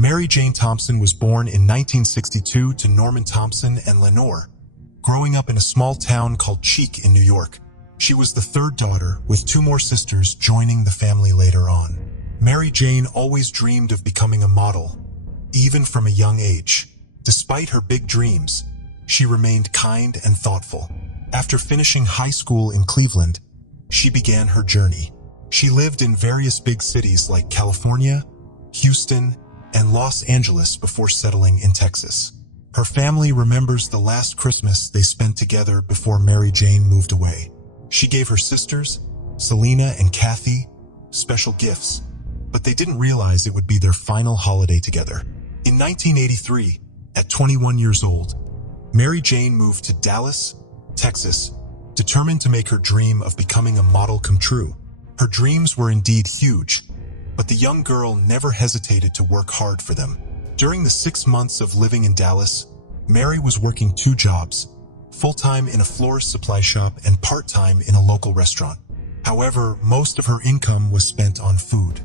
Mary Jane Thompson was born in 1962 to Norman Thompson and Lenore, growing up in a small town called Cheek in New York. She was the third daughter, with two more sisters joining the family later on. Mary Jane always dreamed of becoming a model, even from a young age. Despite her big dreams, she remained kind and thoughtful. After finishing high school in Cleveland, she began her journey. She lived in various big cities like California, Houston, and Los Angeles before settling in Texas. Her family remembers the last Christmas they spent together before Mary Jane moved away. She gave her sisters, Selena and Kathy, special gifts, but they didn't realize it would be their final holiday together. In 1983, at 21 years old, Mary Jane moved to Dallas, Texas, determined to make her dream of becoming a model come true. Her dreams were indeed huge, but the young girl never hesitated to work hard for them. During the 6 months of living in Dallas, Mary was working 2 jobs, full-time in a florist supply shop and part-time in a local restaurant. However, most of her income was spent on food.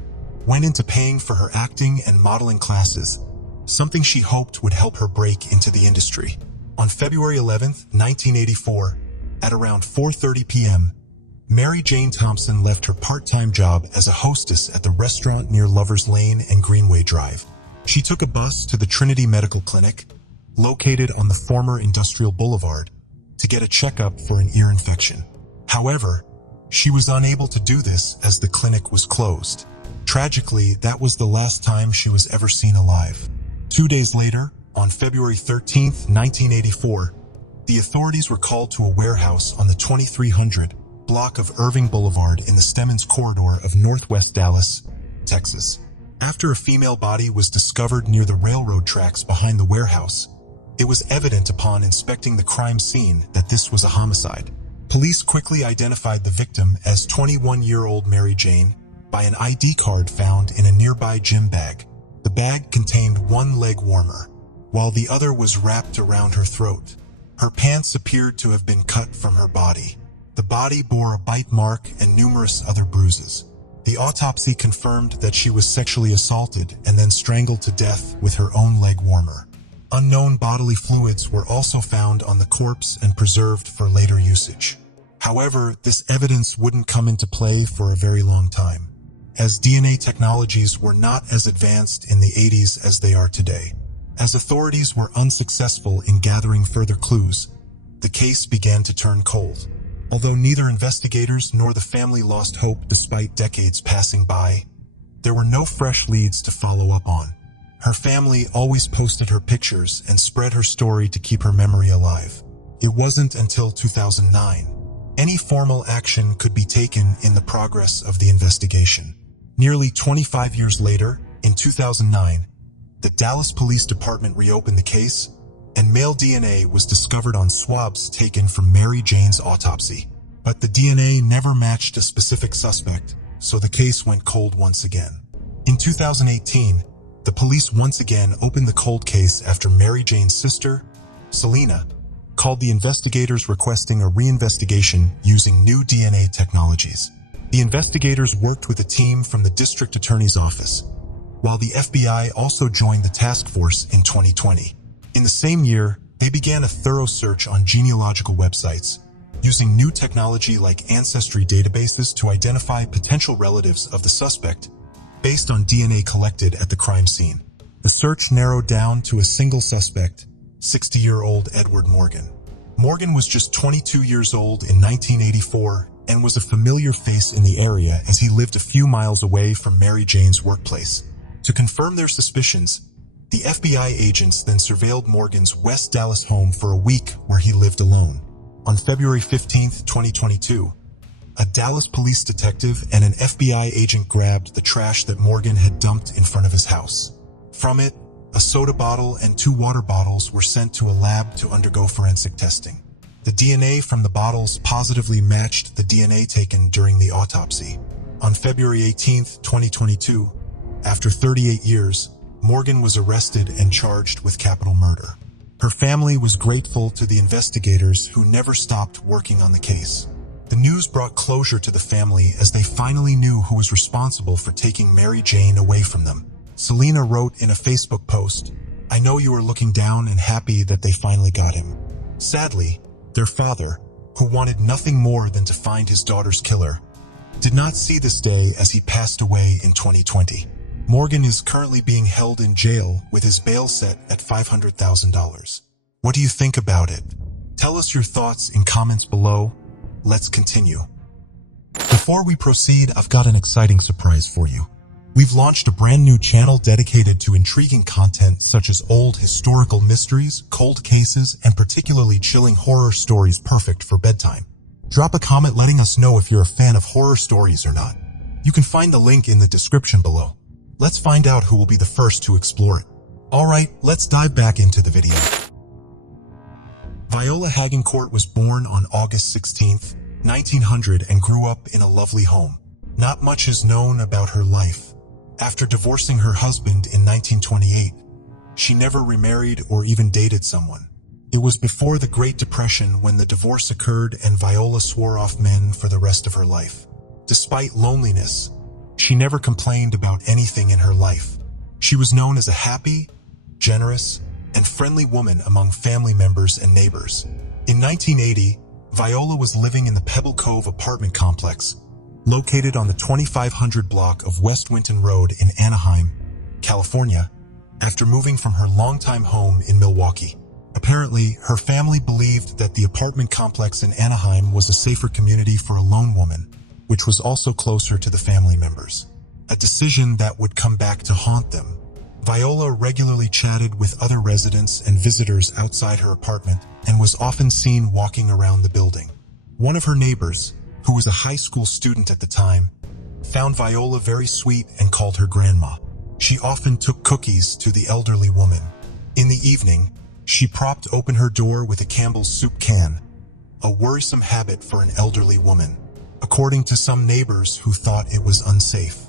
Went into paying for her acting and modeling classes, something she hoped would help her break into the industry. On February 11, 1984, at around 4:30 p.m., Mary Jane Thompson left her part-time job as a hostess at the restaurant near Lover's Lane and Greenway Drive. She took a bus to the Trinity Medical Clinic, located on the former Industrial Boulevard, to get a checkup for an ear infection. However, she was unable to do this as the clinic was closed. Tragically, that was the last time she was ever seen alive. 2 days later, on February 13, 1984, the authorities were called to a warehouse on the 2300 block of Irving Boulevard in the Stemmons corridor of Northwest Dallas, Texas. After a female body was discovered near the railroad tracks behind the warehouse, it was evident upon inspecting the crime scene that this was a homicide. Police quickly identified the victim as 21-year-old Mary Jane by an ID card found in a nearby gym bag. The bag contained one leg warmer, while the other was wrapped around her throat. Her pants appeared to have been cut from her body. The body bore a bite mark and numerous other bruises. The autopsy confirmed that she was sexually assaulted and then strangled to death with her own leg warmer. Unknown bodily fluids were also found on the corpse and preserved for later usage. However, this evidence wouldn't come into play for a very long time, as DNA technologies were not as advanced in the 80s as they are today. As authorities were unsuccessful in gathering further clues, the case began to turn cold. Although neither investigators nor the family lost hope despite decades passing by, there were no fresh leads to follow up on. Her family always posted her pictures and spread her story to keep her memory alive. It wasn't until 2009 any formal action could be taken in the progress of the investigation. Nearly 25 years later, in 2009, the Dallas Police Department reopened the case, and male DNA was discovered on swabs taken from Mary Jane's autopsy. But the DNA never matched a specific suspect, so the case went cold once again. In 2018, the police once again opened the cold case after Mary Jane's sister, Selena, called the investigators requesting a reinvestigation using new DNA technologies. The investigators worked with a team from the district attorney's office, while the FBI also joined the task force in 2020. In the same year, they began a thorough search on genealogical websites, using new technology like ancestry databases to identify potential relatives of the suspect based on DNA collected at the crime scene. The search narrowed down to a single suspect, 60-year-old Edward Morgan. Morgan was just 22 years old in 1984 and was a familiar face in the area as he lived a few miles away from Mary Jane's workplace. To confirm their suspicions, the FBI agents then surveilled Morgan's West Dallas home for a week where he lived alone. On February 15, 2022, a Dallas police detective and an FBI agent grabbed the trash that Morgan had dumped in front of his house. From it, a soda bottle and 2 water bottles were sent to a lab to undergo forensic testing. The DNA from the bottles positively matched the DNA taken during the autopsy. On February 18, 2022, after 38 years, Morgan was arrested and charged with capital murder. Her family was grateful to the investigators who never stopped working on the case. The news brought closure to the family as they finally knew who was responsible for taking Mary Jane away from them. Selena wrote in a Facebook post, "I know you are looking down and happy that they finally got him." Sadly, their father, who wanted nothing more than to find his daughter's killer, did not see this day as he passed away in 2020. Morgan is currently being held in jail with his bail set at $500,000. What do you think about it? Tell us your thoughts in comments below. Let's continue. Before we proceed, I've got an exciting surprise for you. We've launched a brand new channel dedicated to intriguing content such as old historical mysteries, cold cases, and particularly chilling horror stories perfect for bedtime. Drop a comment letting us know if you're a fan of horror stories or not. You can find the link in the description below. Let's find out who will be the first to explore it. Alright, let's dive back into the video. Viola Hagencourt was born on August 16, 1900 and grew up in a lovely home. Not much is known about her life. After divorcing her husband in 1928, she never remarried or even dated someone. It was before the Great Depression when the divorce occurred and Viola swore off men for the rest of her life. Despite loneliness, she never complained about anything in her life. She was known as a happy, generous, and friendly woman among family members and neighbors. In 1980, Viola was living in the Pebble Cove apartment complex, located on the 2500 block of West Winton Road in Anaheim, California, after moving from her longtime home in Milwaukee. Apparently, her family believed that the apartment complex in Anaheim was a safer community for a lone woman, which was also closer to the family members. A decision that would come back to haunt them. Viola regularly chatted with other residents and visitors outside her apartment and was often seen walking around the building. One of her neighbors, who was a high school student at the time, found Viola very sweet and called her grandma. She often took cookies to the elderly woman. In the evening, she propped open her door with a Campbell's soup can, a worrisome habit for an elderly woman, according to some neighbors who thought it was unsafe.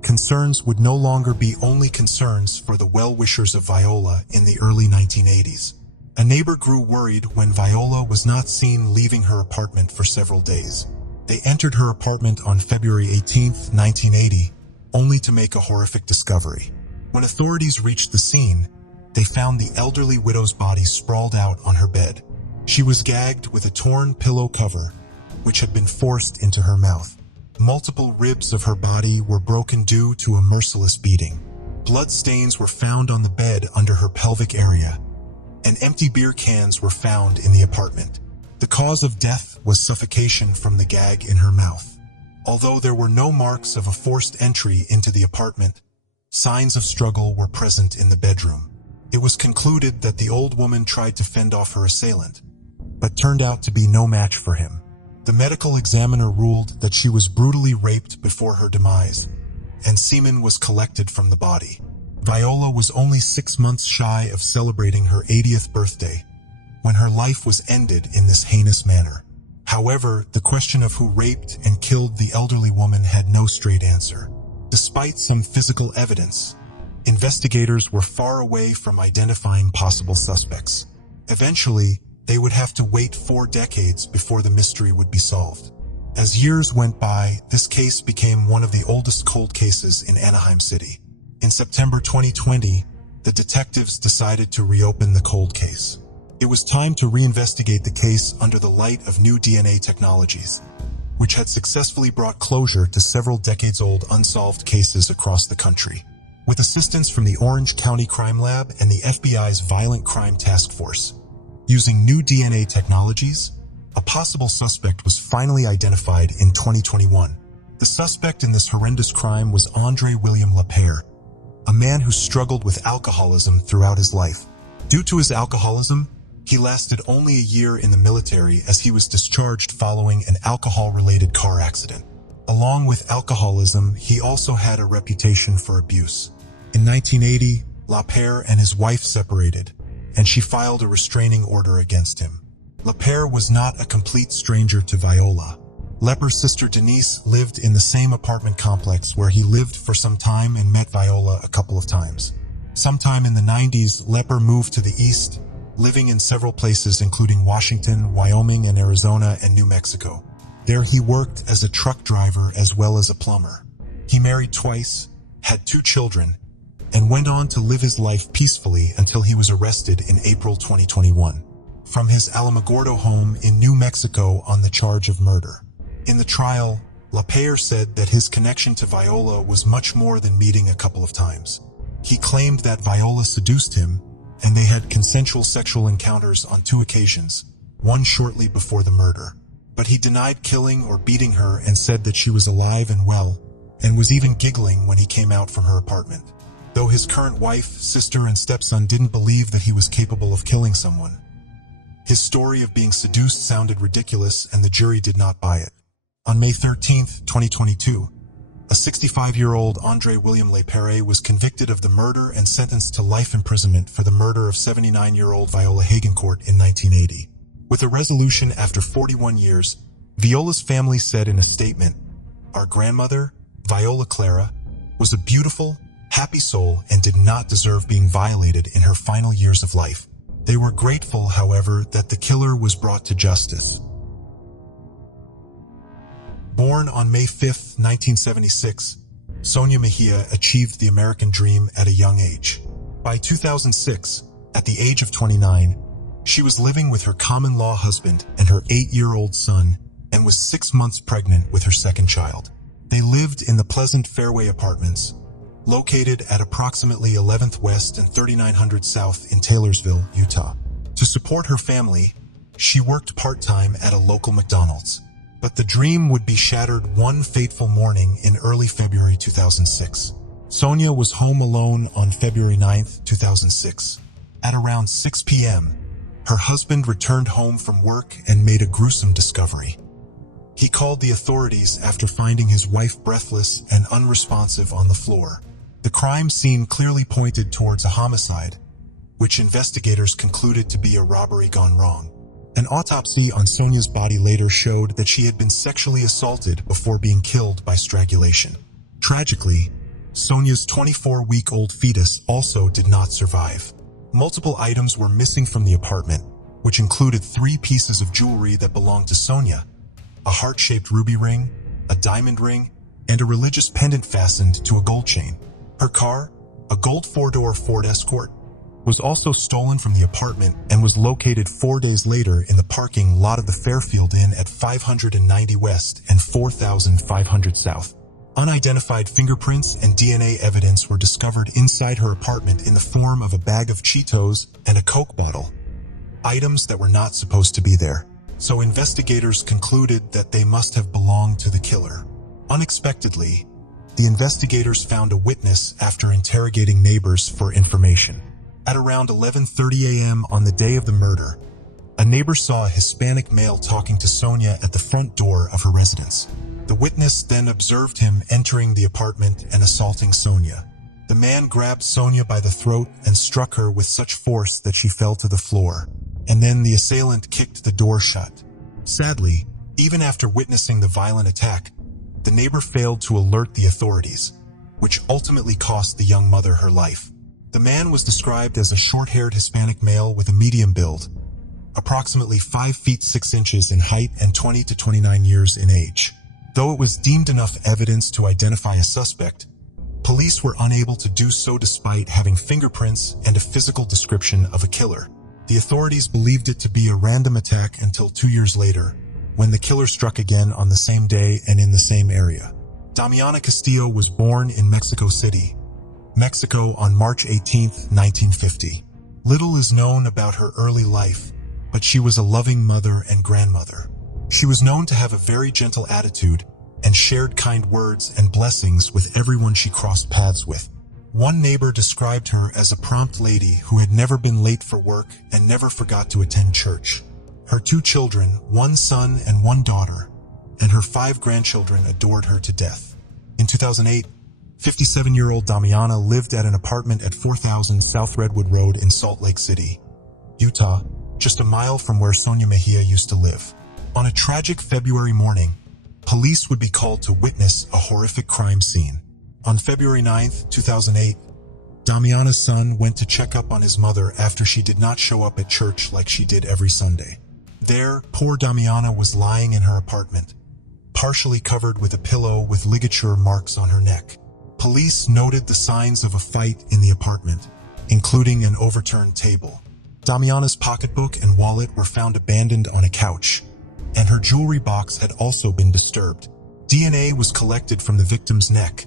Concerns would no longer be only concerns for the well-wishers of Viola in the early 1980s. A neighbor grew worried when Viola was not seen leaving her apartment for several days. They entered her apartment on February 18, 1980, only to make a horrific discovery. When authorities reached the scene, they found the elderly widow's body sprawled out on her bed. She was gagged with a torn pillow cover, which had been forced into her mouth. Multiple ribs of her body were broken due to a merciless beating. Blood stains were found on the bed under her pelvic area, and empty beer cans were found in the apartment. The cause of death was suffocation from the gag in her mouth. Although there were no marks of a forced entry into the apartment, signs of struggle were present in the bedroom. It was concluded that the old woman tried to fend off her assailant, but turned out to be no match for him. The medical examiner ruled that she was brutally raped before her demise, and semen was collected from the body. Viola was only 6 months shy of celebrating her 80th birthday when her life was ended in this heinous manner. However, the question of who raped and killed the elderly woman had no straight answer. Despite some physical evidence, investigators were far away from identifying possible suspects. Eventually, they would have to wait 4 decades before the mystery would be solved. As years went by, this case became one of the oldest cold cases in Anaheim City. In September 2020, the detectives decided to reopen the cold case. It was time to reinvestigate the case under the light of new DNA technologies, which had successfully brought closure to several decades-old unsolved cases across the country. With assistance from the Orange County Crime Lab and the FBI's Violent Crime Task Force, using new DNA technologies, a possible suspect was finally identified in 2021. The suspect in this horrendous crime was Andre William Lapierre, a man who struggled with alcoholism throughout his life. Due to his alcoholism, he lasted only a year in the military as he was discharged following an alcohol-related car accident. Along with alcoholism, he also had a reputation for abuse. In 1980, Lapierre and his wife separated, and she filed a restraining order against him. Lapierre was not a complete stranger to Viola. Lepper's sister Denise lived in the same apartment complex where he lived for some time and met Viola a couple of times. Sometime in the 90s, Lepper moved to the east, living in several places including Washington, Wyoming, and Arizona, and New Mexico. There he worked as a truck driver as well as a plumber. He married twice, had 2 children, and went on to live his life peacefully until he was arrested in April 2021 from his Alamogordo home in New Mexico on the charge of murder. In the trial, LaPayer said that his connection to Viola was much more than meeting a couple of times. He claimed that Viola seduced him, and they had consensual sexual encounters on 2 occasions, one shortly before the murder. But he denied killing or beating her and said that she was alive and well, and was even giggling when he came out from her apartment. Though his current wife, sister, and stepson didn't believe that he was capable of killing someone. His story of being seduced sounded ridiculous, and the jury did not buy it. On May 13, 2022, a 65-year-old Andre William LaPayer was convicted of the murder and sentenced to life imprisonment for the murder of 79-year-old Viola Hagencourt in 1980. With a resolution after 41 years, Viola's family said in a statement, "Our grandmother, Viola Clara, was a beautiful, happy soul and did not deserve being violated in her final years of life. They were grateful, however, that the killer was brought to justice." Born on May 5, 1976, Sonia Mejia achieved the American dream at a young age. By 2006, at the age of 29, she was living with her common-law husband and her 8-year-old son, and was 6 months pregnant with her second child. They lived in the Pleasant Fairway Apartments, located at approximately 11th West and 3900 South in Taylorsville, Utah. To support her family, she worked part-time at a local McDonald's. But the dream would be shattered one fateful morning in early February 2006. Sonia was home alone on February 9, 2006. At around 6 p.m., her husband returned home from work and made a gruesome discovery. He called the authorities after finding his wife breathless and unresponsive on the floor. The crime scene clearly pointed towards a homicide, which investigators concluded to be a robbery gone wrong. An autopsy on Sonia's body later showed that she had been sexually assaulted before being killed by strangulation. Tragically, Sonia's 24-week-old fetus also did not survive. Multiple items were missing from the apartment, which included 3 pieces of jewelry that belonged to Sonia: a heart-shaped ruby ring, a diamond ring, and a religious pendant fastened to a gold chain. Her car, a gold 4-door Ford Escort, was also stolen from the apartment and was located 4 days later in the parking lot of the Fairfield Inn at 590 West and 4500 South. Unidentified fingerprints and DNA evidence were discovered inside her apartment in the form of a bag of Cheetos and a Coke bottle, items that were not supposed to be there. So investigators concluded that they must have belonged to the killer. Unexpectedly, the investigators found a witness after interrogating neighbors for information. At around 11:30 a.m. on the day of the murder, a neighbor saw a Hispanic male talking to Sonia at the front door of her residence. The witness then observed him entering the apartment and assaulting Sonia. The man grabbed Sonia by the throat and struck her with such force that she fell to the floor, and then the assailant kicked the door shut. Sadly, even after witnessing the violent attack, the neighbor failed to alert the authorities, which ultimately cost the young mother her life. The man was described as a short-haired Hispanic male with a medium build, approximately 5 feet 6 inches in height and 20 to 29 years in age. Though it was deemed enough evidence to identify a suspect, police were unable to do so despite having fingerprints and a physical description of a killer. The authorities believed it to be a random attack until 2 years later, when the killer struck again on the same day and in the same area. Damiana Castillo was born in Mexico City, Mexico on March 18, 1950. Little is known about her early life, but she was a loving mother and grandmother. She was known to have a very gentle attitude and shared kind words and blessings with everyone she crossed paths with. One neighbor described her as a prompt lady who had never been late for work and never forgot to attend church. Her 2 children, 1 son and 1 daughter, and her 5 grandchildren adored her to death. In 2008, 57-year-old Damiana lived at an apartment at 4000 South Redwood Road in Salt Lake City, Utah, just a mile from where Sonia Mejia used to live. On a tragic February morning, police would be called to witness a horrific crime scene. On February 9, 2008, Damiana's son went to check up on his mother after she did not show up at church like she did every Sunday. There, poor Damiana was lying in her apartment, partially covered with a pillow with ligature marks on her neck. Police noted the signs of a fight in the apartment, including an overturned table. Damiana's pocketbook and wallet were found abandoned on a couch, and her jewelry box had also been disturbed. DNA was collected from the victim's neck,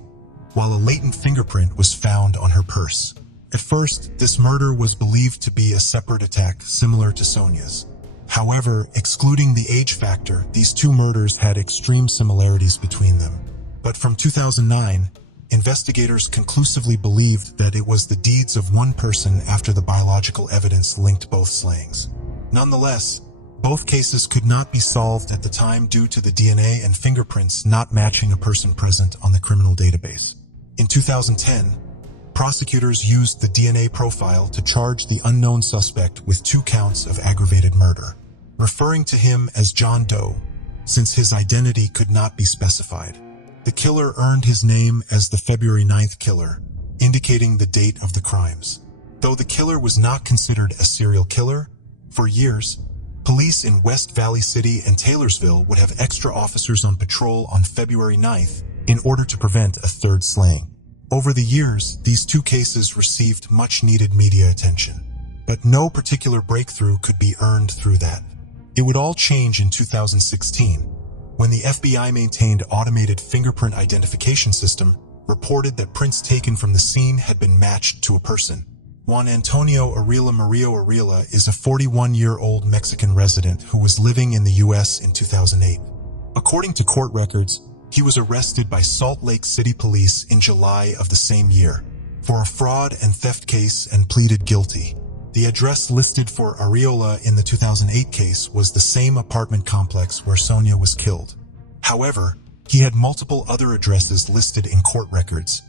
while a latent fingerprint was found on her purse. At first, this murder was believed to be a separate attack similar to Sonia's. However, excluding the age factor, these two murders had extreme similarities between them. But from 2009, investigators conclusively believed that it was the deeds of one person after the biological evidence linked both slayings. Nonetheless, both cases could not be solved at the time due to the DNA and fingerprints not matching a person present on the criminal database. In 2010, prosecutors used the DNA profile to charge the unknown suspect with 2 counts of aggravated murder, referring to him as John Doe, since his identity could not be specified. The killer earned his name as the February 9th killer, indicating the date of the crimes. Though the killer was not considered a serial killer, for years, police in West Valley City and Taylorsville would have extra officers on patrol on February 9th in order to prevent a third slaying. Over the years, these 2 cases received much-needed media attention, but no particular breakthrough could be earned through that. It would all change in 2016, when the FBI maintained automated fingerprint identification system reported that prints taken from the scene had been matched to a person. Juan Antonio Arreola Murillo Arreola is a 41-year-old Mexican resident who was living in the U.S. in 2008. According to court records, he was arrested by Salt Lake City police in July of the same year for a fraud and theft case and pleaded guilty. The address listed for Arreola in the 2008 case was the same apartment complex where Sonia was killed. However, he had multiple other addresses listed in court records,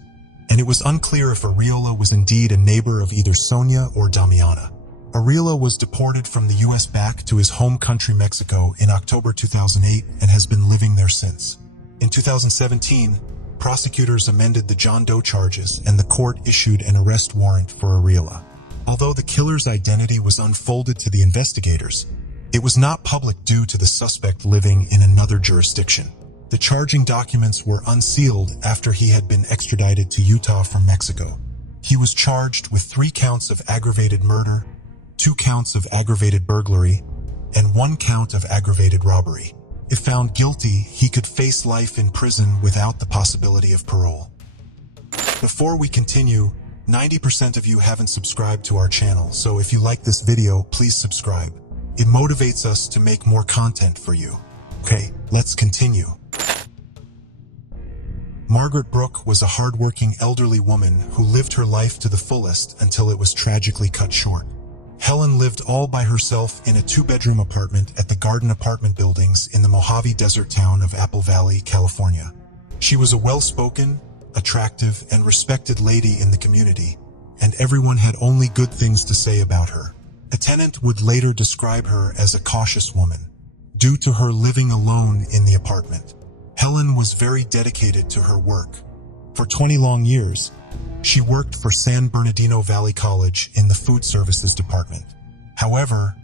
and it was unclear if Arreola was indeed a neighbor of either Sonia or Damiana. Arreola was deported from the U.S. back to his home country Mexico in October 2008 and has been living there since. In 2017, prosecutors amended the John Doe charges and the court issued an arrest warrant for Arreola. Although the killer's identity was unfolded to the investigators, it was not public due to the suspect living in another jurisdiction. The charging documents were unsealed after he had been extradited to Utah from Mexico. He was charged with 3 counts of aggravated murder, 2 counts of aggravated burglary, and 1 count of aggravated robbery. If found guilty, he could face life in prison without the possibility of parole. Before we continue, 90% of you haven't subscribed to our channel, so if you like this video, please subscribe. It motivates us to make more content for you. Okay, let's continue. Margaret Brooke was a hardworking elderly woman who lived her life to the fullest until it was tragically cut short. Helen lived all by herself in a 2-bedroom apartment at the Garden Apartment Buildings in the Mojave Desert town of Apple Valley, California. She was a well-spoken, attractive, and respected lady in the community, and everyone had only good things to say about her. A tenant would later describe her as a cautious woman, due to her living alone in the apartment. Helen was very dedicated to her work. For 20 long years, she worked for San Bernardino Valley College in the food services department. However,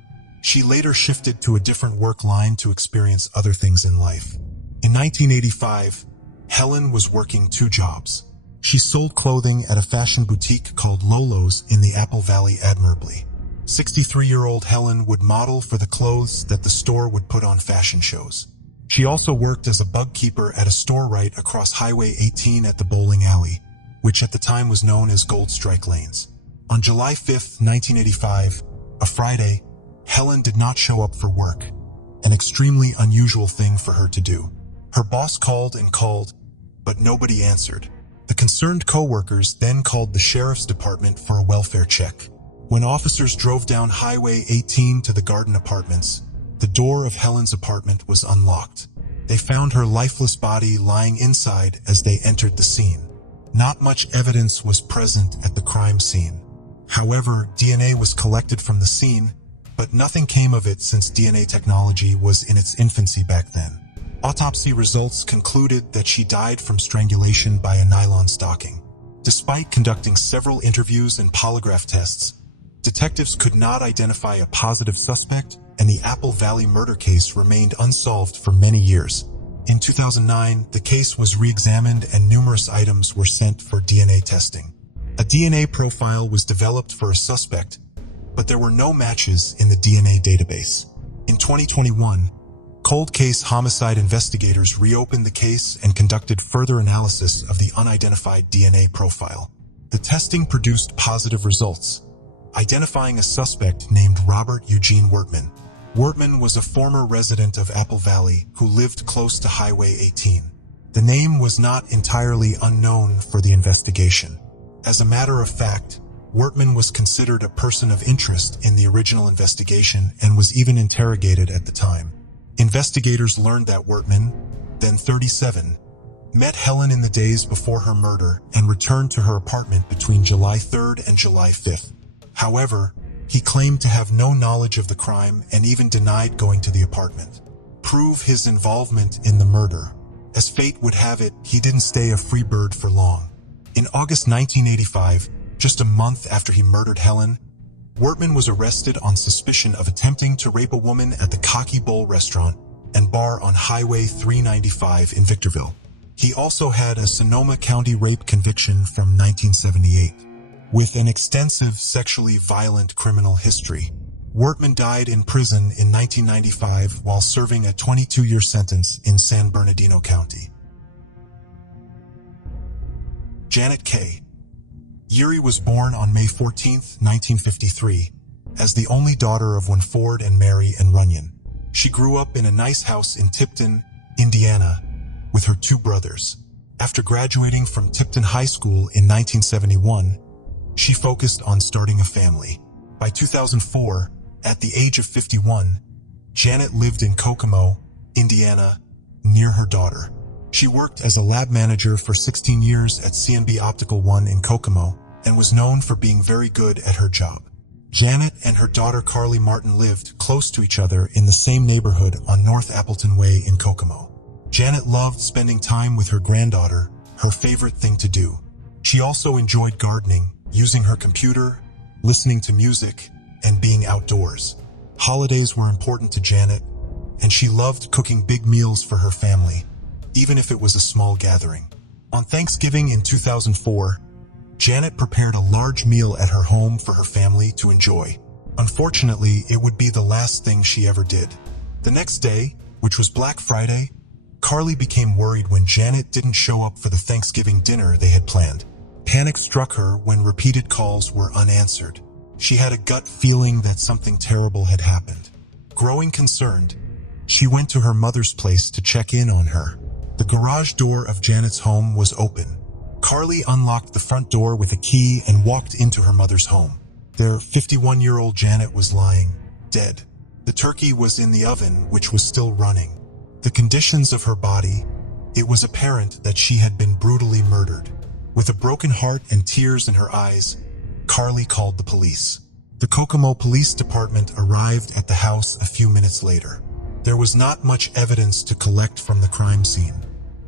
she later shifted to a different work line to experience other things in life. In 1985, Helen was working 2 jobs. She sold clothing at a fashion boutique called Lolo's in the Apple Valley admirably. 63-year-old Helen would model for the clothes that the store would put on fashion shows. She also worked as a bug keeper at a store right across Highway 18 at the bowling alley, which at the time was known as Gold Strike Lanes. On July 5, 1985, a Friday, Helen did not show up for work, an extremely unusual thing for her to do. Her boss called and called, but nobody answered. The concerned co-workers then called the sheriff's department for a welfare check. When officers drove down Highway 18 to the Garden Apartments, the door of Helen's apartment was unlocked. They found her lifeless body lying inside as they entered the scene. Not much evidence was present at the crime scene. However, DNA was collected from the scene, but nothing came of it since DNA technology was in its infancy back then. Autopsy results concluded that she died from strangulation by a nylon stocking. Despite conducting several interviews and polygraph tests, detectives could not identify a positive suspect, and the Apple Valley murder case remained unsolved for many years. In 2009, the case was re-examined and numerous items were sent for DNA testing. A DNA profile was developed for a suspect, but there were no matches in the DNA database. In 2021, cold case homicide investigators reopened the case and conducted further analysis of the unidentified DNA profile. The testing produced positive results, identifying a suspect named Robert Eugene Wertman. Wertman was a former resident of Apple Valley who lived close to Highway 18. The name was not entirely unknown for the investigation. As a matter of fact, Wertman was considered a person of interest in the original investigation and was even interrogated at the time. Investigators learned that Wertman, then 37, met Helen in the days before her murder and returned to her apartment between July 3rd and July 5th. However, he claimed to have no knowledge of the crime and even denied going to the apartment. Prove his involvement in the murder. As fate would have it, he didn't stay a free bird for long. In August 1985, just a month after he murdered Helen, Wertman was arrested on suspicion of attempting to rape a woman at the Cocky Bowl restaurant and bar on Highway 395 in Victorville. He also had a Sonoma County rape conviction from 1978. With an extensive sexually violent criminal history, Wertman died in prison in 1995 while serving a 22-year sentence in San Bernardino County. Janet K. Urey was born on May 14, 1953, as the only daughter of Winford and Mary and Runyon. She grew up in a nice house in Tipton, Indiana, with her two brothers. After graduating from Tipton High School in 1971, she focused on starting a family. By 2004, at the age of 51, Janet lived in Kokomo, Indiana, near her daughter. She worked as a lab manager for 16 years at CNB Optical One in Kokomo and was known for being very good at her job. Janet and her daughter Carly Martin lived close to each other in the same neighborhood on North Appleton Way in Kokomo. Janet loved spending time with her granddaughter, her favorite thing to do. She also enjoyed gardening, using her computer, listening to music, and being outdoors. Holidays were important to Janet, and she loved cooking big meals for her family, even if it was a small gathering. On Thanksgiving in 2004, Janet prepared a large meal at her home for her family to enjoy. Unfortunately, it would be the last thing she ever did. The next day, which was Black Friday, Carly became worried when Janet didn't show up for the Thanksgiving dinner they had planned. Panic struck her when repeated calls were unanswered. She had a gut feeling that something terrible had happened. Growing concerned, she went to her mother's place to check in on her. The garage door of Janet's home was open. Carly unlocked the front door with a key and walked into her mother's home. Their 51-year-old Janet was lying, dead. The turkey was in the oven, which was still running. The conditions of her body, it was apparent that she had been brutally murdered. With a broken heart and tears in her eyes, Carly called the police. The Kokomo Police Department arrived at the house a few minutes later. There was not much evidence to collect from the crime scene.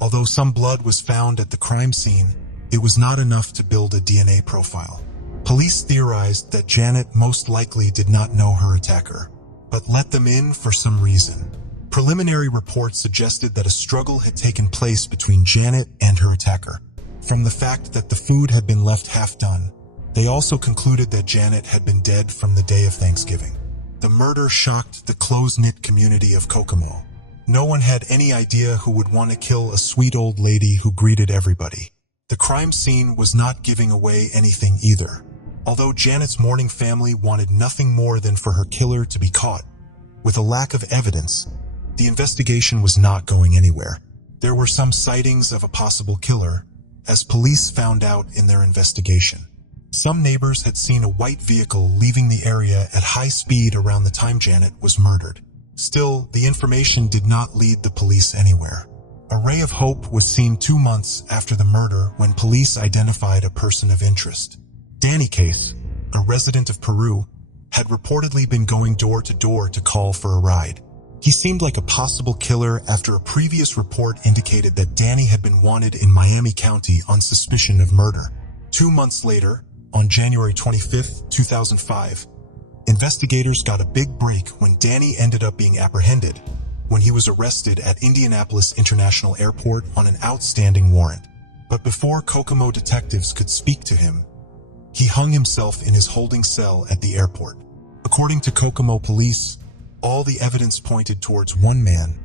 Although some blood was found at the crime scene, it was not enough to build a DNA profile. Police theorized that Janet most likely did not know her attacker, but let them in for some reason. Preliminary reports suggested that a struggle had taken place between Janet and her attacker. From the fact that the food had been left half done, they also concluded that Janet had been dead from the day of Thanksgiving. The murder shocked the close-knit community of Kokomo. No one had any idea who would want to kill a sweet old lady who greeted everybody. The crime scene was not giving away anything either. Although Janet's mourning family wanted nothing more than for her killer to be caught, with a lack of evidence, the investigation was not going anywhere. There were some sightings of a possible killer, as police found out in their investigation. Some neighbors had seen a white vehicle leaving the area at high speed around the time Janet was murdered. Still, the information did not lead the police anywhere. A ray of hope was seen 2 months after the murder when police identified a person of interest. Danny Case, a resident of Peru, had reportedly been going door to door to call for a ride. He seemed like a possible killer after a previous report indicated that Danny had been wanted in Miami County on suspicion of murder. 2 months later, on January 25, 2005, investigators got a big break when Danny ended up being apprehended. when he was arrested at Indianapolis International Airport on an outstanding warrant. But before Kokomo detectives could speak to him, he hung himself in his holding cell at the airport. According to Kokomo police, all the evidence pointed towards one man,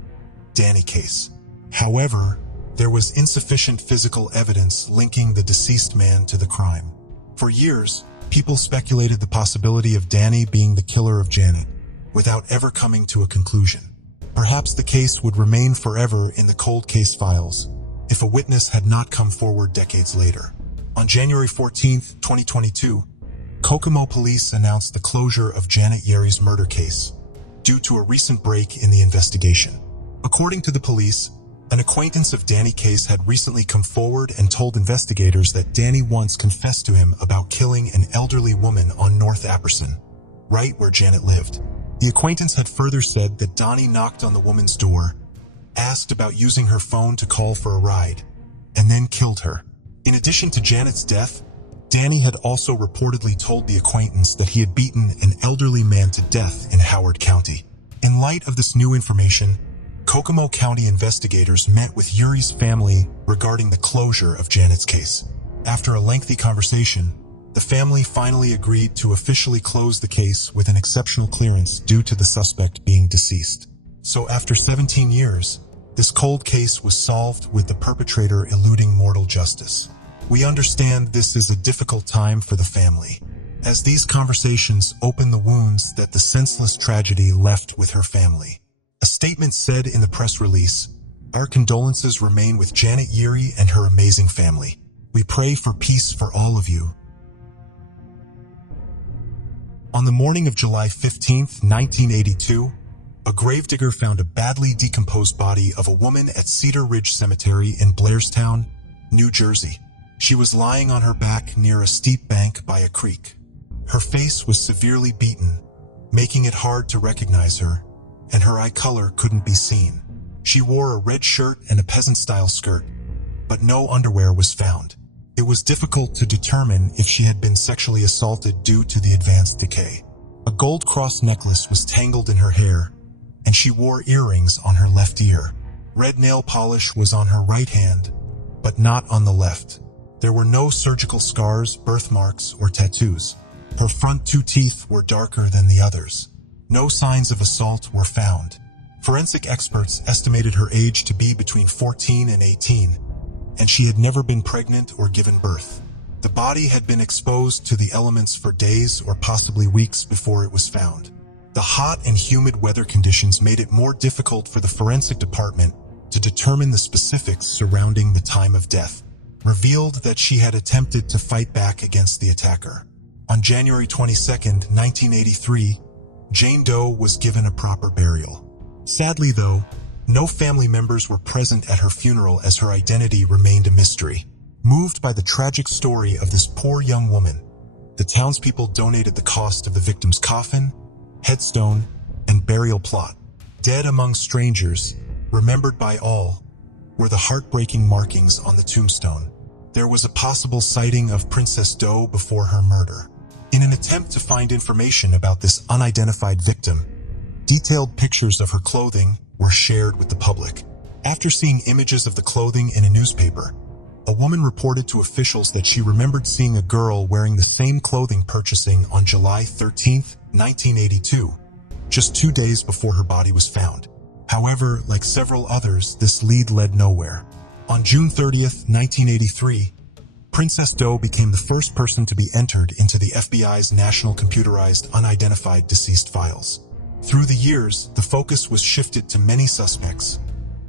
Danny Case. However, there was insufficient physical evidence linking the deceased man to the crime. For years, people speculated the possibility of Danny being the killer of Janet, without ever coming to a conclusion. Perhaps the case would remain forever in the cold case files, if a witness had not come forward decades later. On January 14, 2022, Kokomo police announced the closure of Janet Yerry's murder case, due to a recent break in the investigation. According to the police, an acquaintance of Danny Case had recently come forward and told investigators that Danny once confessed to him about killing an elderly woman on North Apperson, right where Janet lived. The acquaintance had further said that Donnie knocked on the woman's door, asked about using her phone to call for a ride, and then killed her. In addition to Janet's death, Danny had also reportedly told the acquaintance that he had beaten an elderly man to death in Howard County. In light of this new information, Kokomo County investigators met with Yuri's family regarding the closure of Janet's case. After a lengthy conversation, the family finally agreed to officially close the case with an exceptional clearance due to the suspect being deceased. So after 17 years, this cold case was solved with the perpetrator eluding mortal justice. We understand this is a difficult time for the family, as these conversations open the wounds that the senseless tragedy left with her family. A statement said in the press release, "Our condolences remain with Janet Yeary and her amazing family. We pray for peace for all of you." On the morning of July 15, 1982, a gravedigger found a badly decomposed body of a woman at Cedar Ridge Cemetery in Blairstown, New Jersey. She was lying on her back near a steep bank by a creek. Her face was severely beaten, making it hard to recognize her, and her eye color couldn't be seen. She wore a red shirt and a peasant-style skirt, but no underwear was found. It was difficult to determine if she had been sexually assaulted due to the advanced decay. A gold cross necklace was tangled in her hair, and she wore earrings on her left ear. Red nail polish was on her right hand, but not on the left. There were no surgical scars, birthmarks, or tattoos. Her front two teeth were darker than the others. No signs of assault were found. Forensic experts estimated her age to be between 14 and 18, and she had never been pregnant or given birth. The body had been exposed to the elements for days or possibly weeks before it was found. The hot and humid weather conditions made it more difficult for the forensic department to determine the specifics surrounding the time of death, revealed that she had attempted to fight back against the attacker. On January 22, 1983, Jane Doe was given a proper burial. Sadly, though, no family members were present at her funeral as her identity remained a mystery. Moved by the tragic story of this poor young woman, the townspeople donated the cost of the victim's coffin, headstone, and burial plot. Dead among strangers, remembered by all, were the heartbreaking markings on the tombstone. There was a possible sighting of Princess Doe before her murder. In an attempt to find information about this unidentified victim, detailed pictures of her clothing were shared with the public. After seeing images of the clothing in a newspaper, a woman reported to officials that she remembered seeing a girl wearing the same clothing purchasing on July 13, 1982, just 2 days before her body was found. However, like several others, this lead led nowhere. On June 30, 1983, Princess Doe became the first person to be entered into the FBI's National Computerized Unidentified Deceased Files. Through the years, the focus was shifted to many suspects,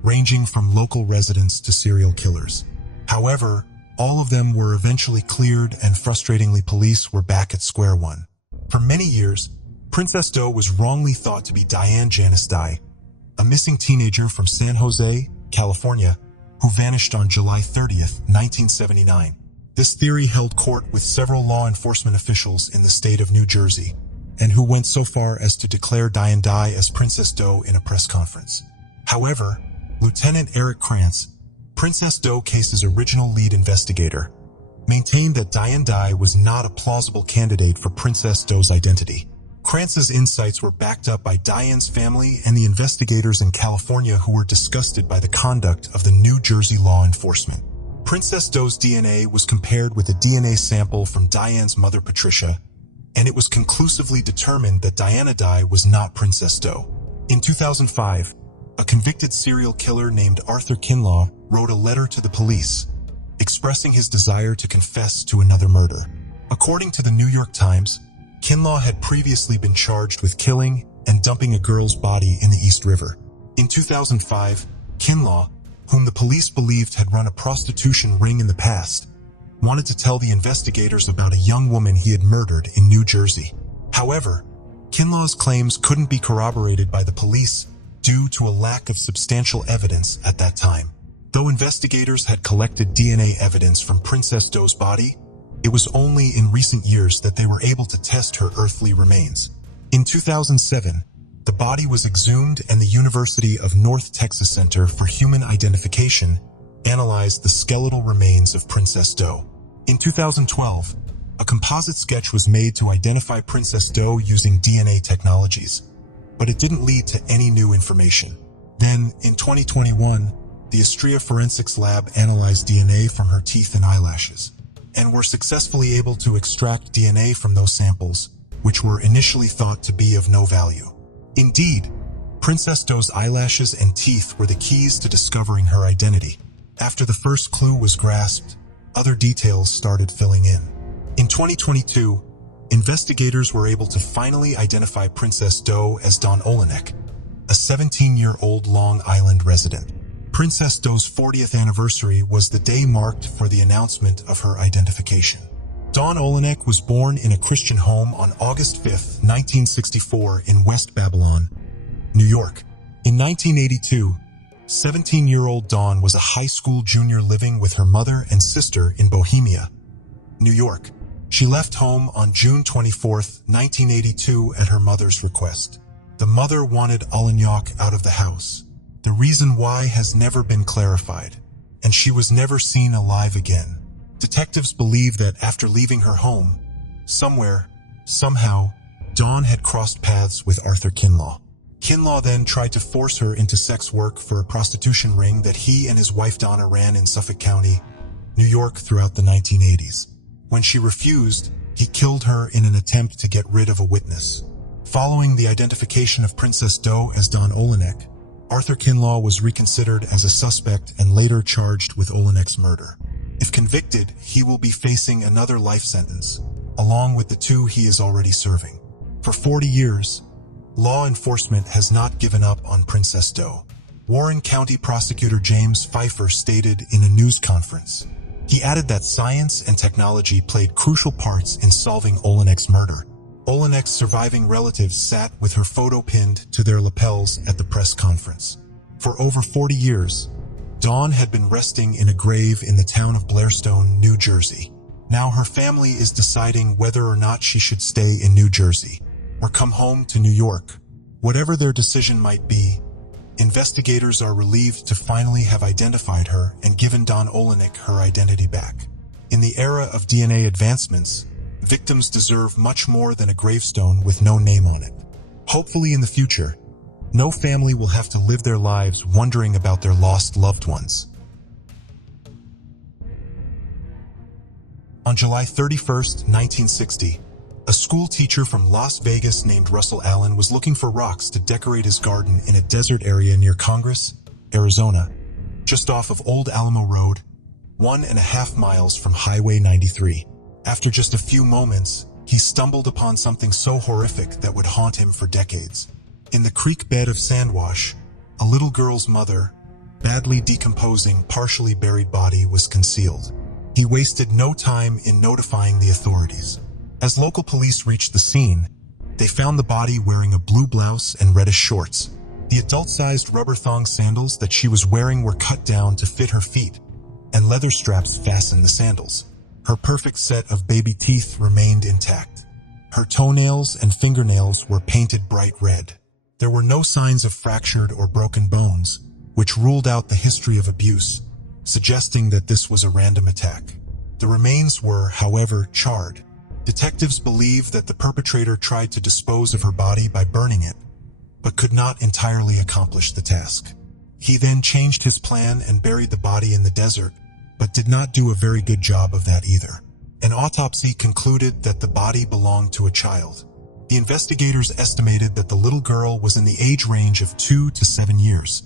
ranging from local residents to serial killers. However, all of them were eventually cleared, and frustratingly, police were back at square one. For many years, Princess Doe was wrongly thought to be Diane Janice Dye, a missing teenager from San Jose, California, who vanished on July 30, 1979. This theory held court with several law enforcement officials in the state of New Jersey, and who went so far as to declare Diane Dye as Princess Doe in a press conference. However, Lieutenant Eric Krantz, Princess Doe case's original lead investigator, maintained that Diane Dye was not a plausible candidate for Princess Doe's identity. Krantz's insights were backed up by Diane's family and the investigators in California who were disgusted by the conduct of the New Jersey law enforcement. Princess Doe's DNA was compared with a DNA sample from Diane's mother, Patricia, and it was conclusively determined that Diana Dye was not Princess Doe. In 2005, a convicted serial killer named Arthur Kinlaw wrote a letter to the police, expressing his desire to confess to another murder. According to the New York Times, Kinlaw had previously been charged with killing and dumping a girl's body in the East River. In 2005, Kinlaw, whom the police believed had run a prostitution ring in the past, wanted to tell the investigators about a young woman he had murdered in New Jersey. However, Kinlaw's claims couldn't be corroborated by the police due to a lack of substantial evidence at that time. Though investigators had collected DNA evidence from Princess Doe's body, it was only in recent years that they were able to test her earthly remains. In 2007, the body was exhumed and the University of North Texas Center for Human Identification analyzed the skeletal remains of Princess Doe. In 2012, a composite sketch was made to identify Princess Doe using DNA technologies, but it didn't lead to any new information. Then, in 2021, the Astrea Forensics Lab analyzed DNA from her teeth and eyelashes, and were successfully able to extract DNA from those samples, which were initially thought to be of no value. Indeed, Princess Doe's eyelashes and teeth were the keys to discovering her identity. After the first clue was grasped, other details started filling in. In 2022, investigators were able to finally identify Princess Doe as Dawn Olenek, a 17-year-old Long Island resident. Princess Doe's 40th anniversary was the day marked for the announcement of her identification. Dawn Olenek was born in a Christian home on August 5, 1964 in West Babylon, New York. In 1982, 17-year-old Dawn was a high school junior living with her mother and sister in Bohemia, New York. She left home on June 24, 1982 at her mother's request. The mother wanted Olenek out of the house. The reason why has never been clarified, and she was never seen alive again. Detectives believe that after leaving her home, somewhere, somehow, Dawn had crossed paths with Arthur Kinlaw. Kinlaw then tried to force her into sex work for a prostitution ring that he and his wife Donna ran in Suffolk County, New York throughout the 1980s. When she refused, he killed her in an attempt to get rid of a witness. Following the identification of Princess Doe as Dawn Olenek, Arthur Kinlaw was reconsidered as a suspect and later charged with Olenek's murder. If convicted, he will be facing another life sentence, along with the 2 he is already serving. For 40 years, law enforcement has not given up on Princess Doe. Warren County Prosecutor James Pfeiffer stated in a news conference. He added that science and technology played crucial parts in solving Olenek's murder. Olenek's surviving relatives sat with her photo pinned to their lapels at the press conference. For over 40 years, Dawn had been resting in a grave in the town of Blairstone, New Jersey. Now her family is deciding whether or not she should stay in New Jersey or come home to New York. Whatever their decision might be, investigators are relieved to finally have identified her and given Dawn Olenek her identity back. In the era of DNA advancements, victims deserve much more than a gravestone with no name on it. Hopefully in the future, no family will have to live their lives wondering about their lost loved ones. On July 31, 1960, a school teacher from Las Vegas named Russell Allen was looking for rocks to decorate his garden in a desert area near Congress, Arizona, just off of Old Alamo Road, 1.5 miles from Highway 93. After just a few moments, he stumbled upon something so horrific that would haunt him for decades. In the creek bed of Sandwash, a little girl's mother, badly decomposing, partially buried body was concealed. He wasted no time in notifying the authorities. As local police reached the scene, they found the body wearing a blue blouse and reddish shorts. The adult-sized rubber thong sandals that she was wearing were cut down to fit her feet, and leather straps fastened the sandals. Her perfect set of baby teeth remained intact. Her toenails and fingernails were painted bright red. There were no signs of fractured or broken bones, which ruled out the history of abuse, suggesting that this was a random attack. The remains were, however, charred, Detectives believe that the perpetrator tried to dispose of her body by burning it, but could not entirely accomplish the task. He then changed his plan and buried the body in the desert, but did not do a very good job of that either. An autopsy concluded that the body belonged to a child. The investigators estimated that the little girl was in the age range of 2 to 7 years,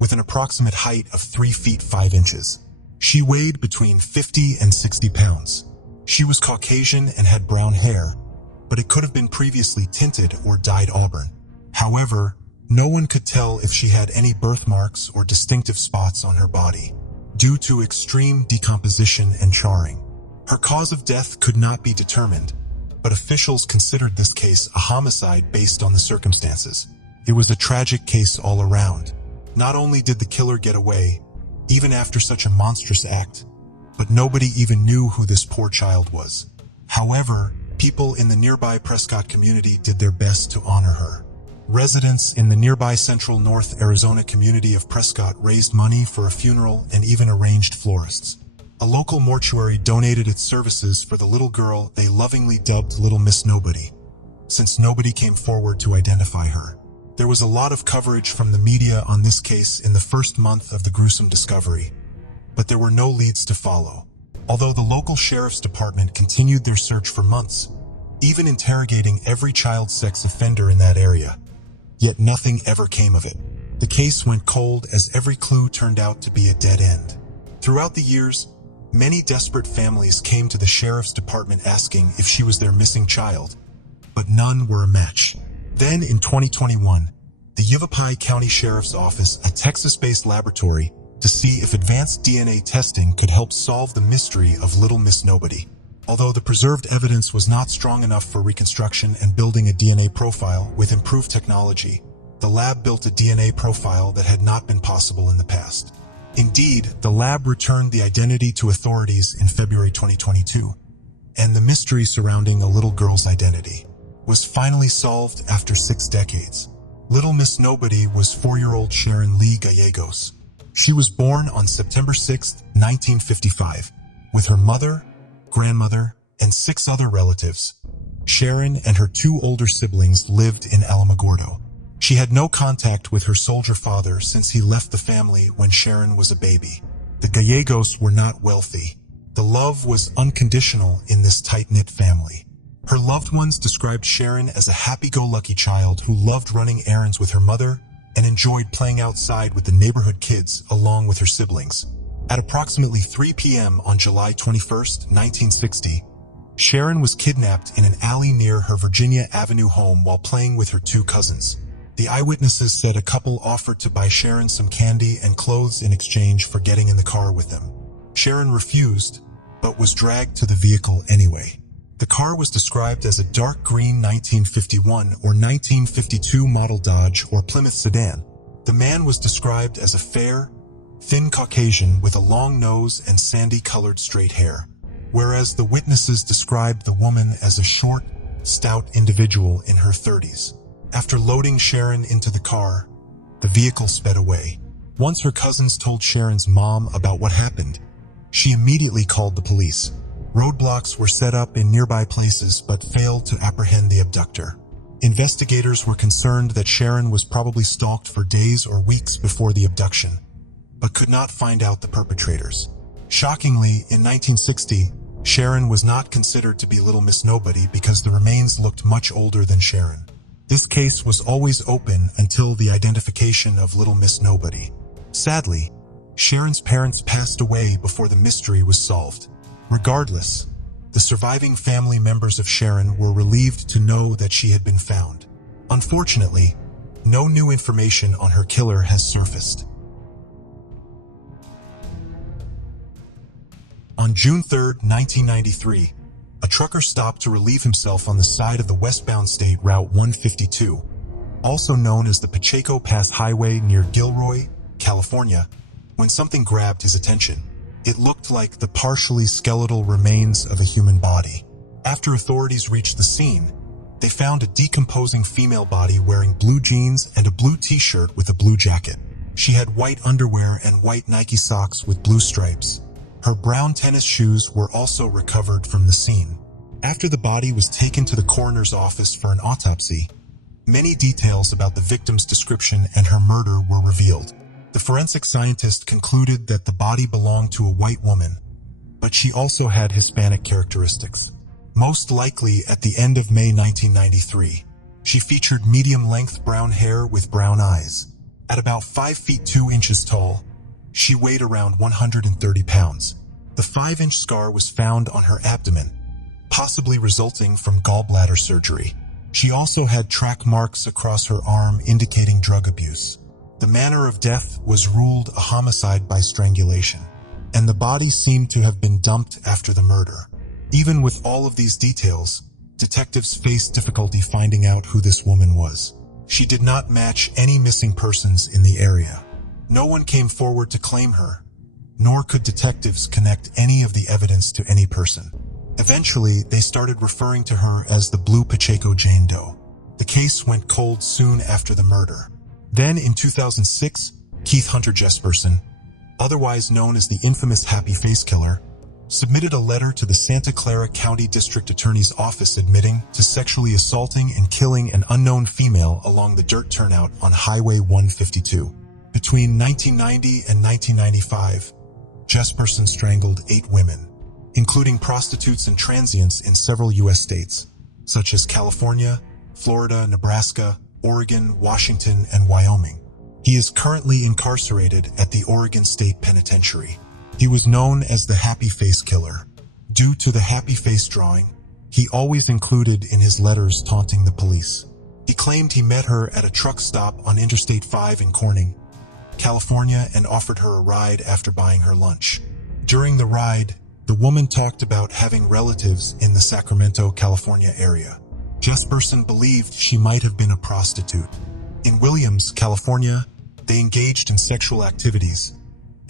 with an approximate height of 3 feet 5 inches. She weighed between 50 and 60 pounds. She was Caucasian and had brown hair, but it could have been previously tinted or dyed auburn. However, no one could tell if she had any birthmarks or distinctive spots on her body, due to extreme decomposition and charring. Her cause of death could not be determined, but officials considered this case a homicide based on the circumstances. It was a tragic case all around. Not only did the killer get away, even after such a monstrous act, but nobody even knew who this poor child was. However, people in the nearby Prescott community did their best to honor her. Residents in the nearby central North Arizona community of Prescott raised money for a funeral and even arranged florists. A local mortuary donated its services for the little girl they lovingly dubbed Little Miss Nobody, since nobody came forward to identify her. There was a lot of coverage from the media on this case in the first month of the gruesome discovery, but there were no leads to follow. Although the local sheriff's department continued their search for months, even interrogating every child sex offender in that area, yet nothing ever came of it. The case went cold as every clue turned out to be a dead end. Throughout the years, many desperate families came to the sheriff's department asking if she was their missing child, but none were a match. Then in 2021, the Yavapai County Sheriff's Office, a Texas-based laboratory, to see if advanced DNA testing could help solve the mystery of Little Miss Nobody. Although the preserved evidence was not strong enough for reconstruction and building a DNA profile with improved technology, the lab built a DNA profile that had not been possible in the past. Indeed, the lab returned the identity to authorities in February 2022, and the mystery surrounding a little girl's identity was finally solved after 6 decades. Little Miss Nobody was 4-year-old Sharon Lee Gallegos. She was born on September 6, 1955, with her mother, grandmother, and 6 other relatives. Sharon and her 2 older siblings lived in Alamogordo. She had no contact with her soldier father since he left the family when Sharon was a baby. The Gallegos were not wealthy. The love was unconditional in this tight-knit family. Her loved ones described Sharon as a happy-go-lucky child who loved running errands with her mother and enjoyed playing outside with the neighborhood kids along with her siblings. At approximately 3 p.m. on July 21, 1960, Sharon was kidnapped in an alley near her Virginia Avenue home while playing with her 2 cousins. The eyewitnesses said a couple offered to buy Sharon some candy and clothes in exchange for getting in the car with them. Sharon refused, but was dragged to the vehicle anyway. The car was described as a dark green 1951 or 1952 model Dodge or Plymouth sedan. The man was described as a fair, thin Caucasian with a long nose and sandy-colored straight hair, whereas the witnesses described the woman as a short, stout individual in her 30s. After loading Sharon into the car, the vehicle sped away. Once her cousins told Sharon's mom about what happened, she immediately called the police. Roadblocks were set up in nearby places but failed to apprehend the abductor. Investigators were concerned that Sharon was probably stalked for days or weeks before the abduction, but could not find out the perpetrators. Shockingly, in 1960, Sharon was not considered to be Little Miss Nobody because the remains looked much older than Sharon. This case was always open until the identification of Little Miss Nobody. Sadly, Sharon's parents passed away before the mystery was solved. Regardless, the surviving family members of Sharon were relieved to know that she had been found. Unfortunately, no new information on her killer has surfaced. On June 3, 1993, a trucker stopped to relieve himself on the side of the westbound State Route 152, also known as the Pacheco Pass Highway near Gilroy, California, when something grabbed his attention. It looked like the partially skeletal remains of a human body. After authorities reached the scene, they found a decomposing female body wearing blue jeans and a blue t-shirt with a blue jacket. She had white underwear and white Nike socks with blue stripes. Her brown tennis shoes were also recovered from the scene. After the body was taken to the coroner's office for an autopsy, many details about the victim's description and her murder were revealed. The forensic scientist concluded that the body belonged to a white woman, but she also had Hispanic characteristics. Most likely at the end of May 1993, she featured medium-length brown hair with brown eyes. At about 5 feet 2 inches tall, she weighed around 130 pounds. The 5-inch scar was found on her abdomen, possibly resulting from gallbladder surgery. She also had track marks across her arm indicating drug abuse. The manner of death was ruled a homicide by strangulation, and the body seemed to have been dumped after the murder. Even with all of these details, detectives faced difficulty finding out who this woman was. She did not match any missing persons in the area. No one came forward to claim her, nor could detectives connect any of the evidence to any person. Eventually, they started referring to her as the Blue Pacheco Jane Doe. The case went cold soon after the murder. Then, in 2006, Keith Hunter Jesperson, otherwise known as the infamous Happy Face Killer, submitted a letter to the Santa Clara County District Attorney's Office admitting to sexually assaulting and killing an unknown female along the dirt turnout on Highway 152. Between 1990 and 1995, Jesperson strangled 8 women, including prostitutes and transients in several U.S. states, such as California, Florida, Nebraska, Oregon, Washington, and Wyoming. He is currently incarcerated at the Oregon State Penitentiary. He was known as the Happy Face Killer. Due to the happy face drawing, he always included in his letters taunting the police. He claimed he met her at a truck stop on Interstate 5 in Corning, California, and offered her a ride after buying her lunch. During the ride, the woman talked about having relatives in the Sacramento, California area. Jesperson believed she might have been a prostitute. In Williams, California, they engaged in sexual activities,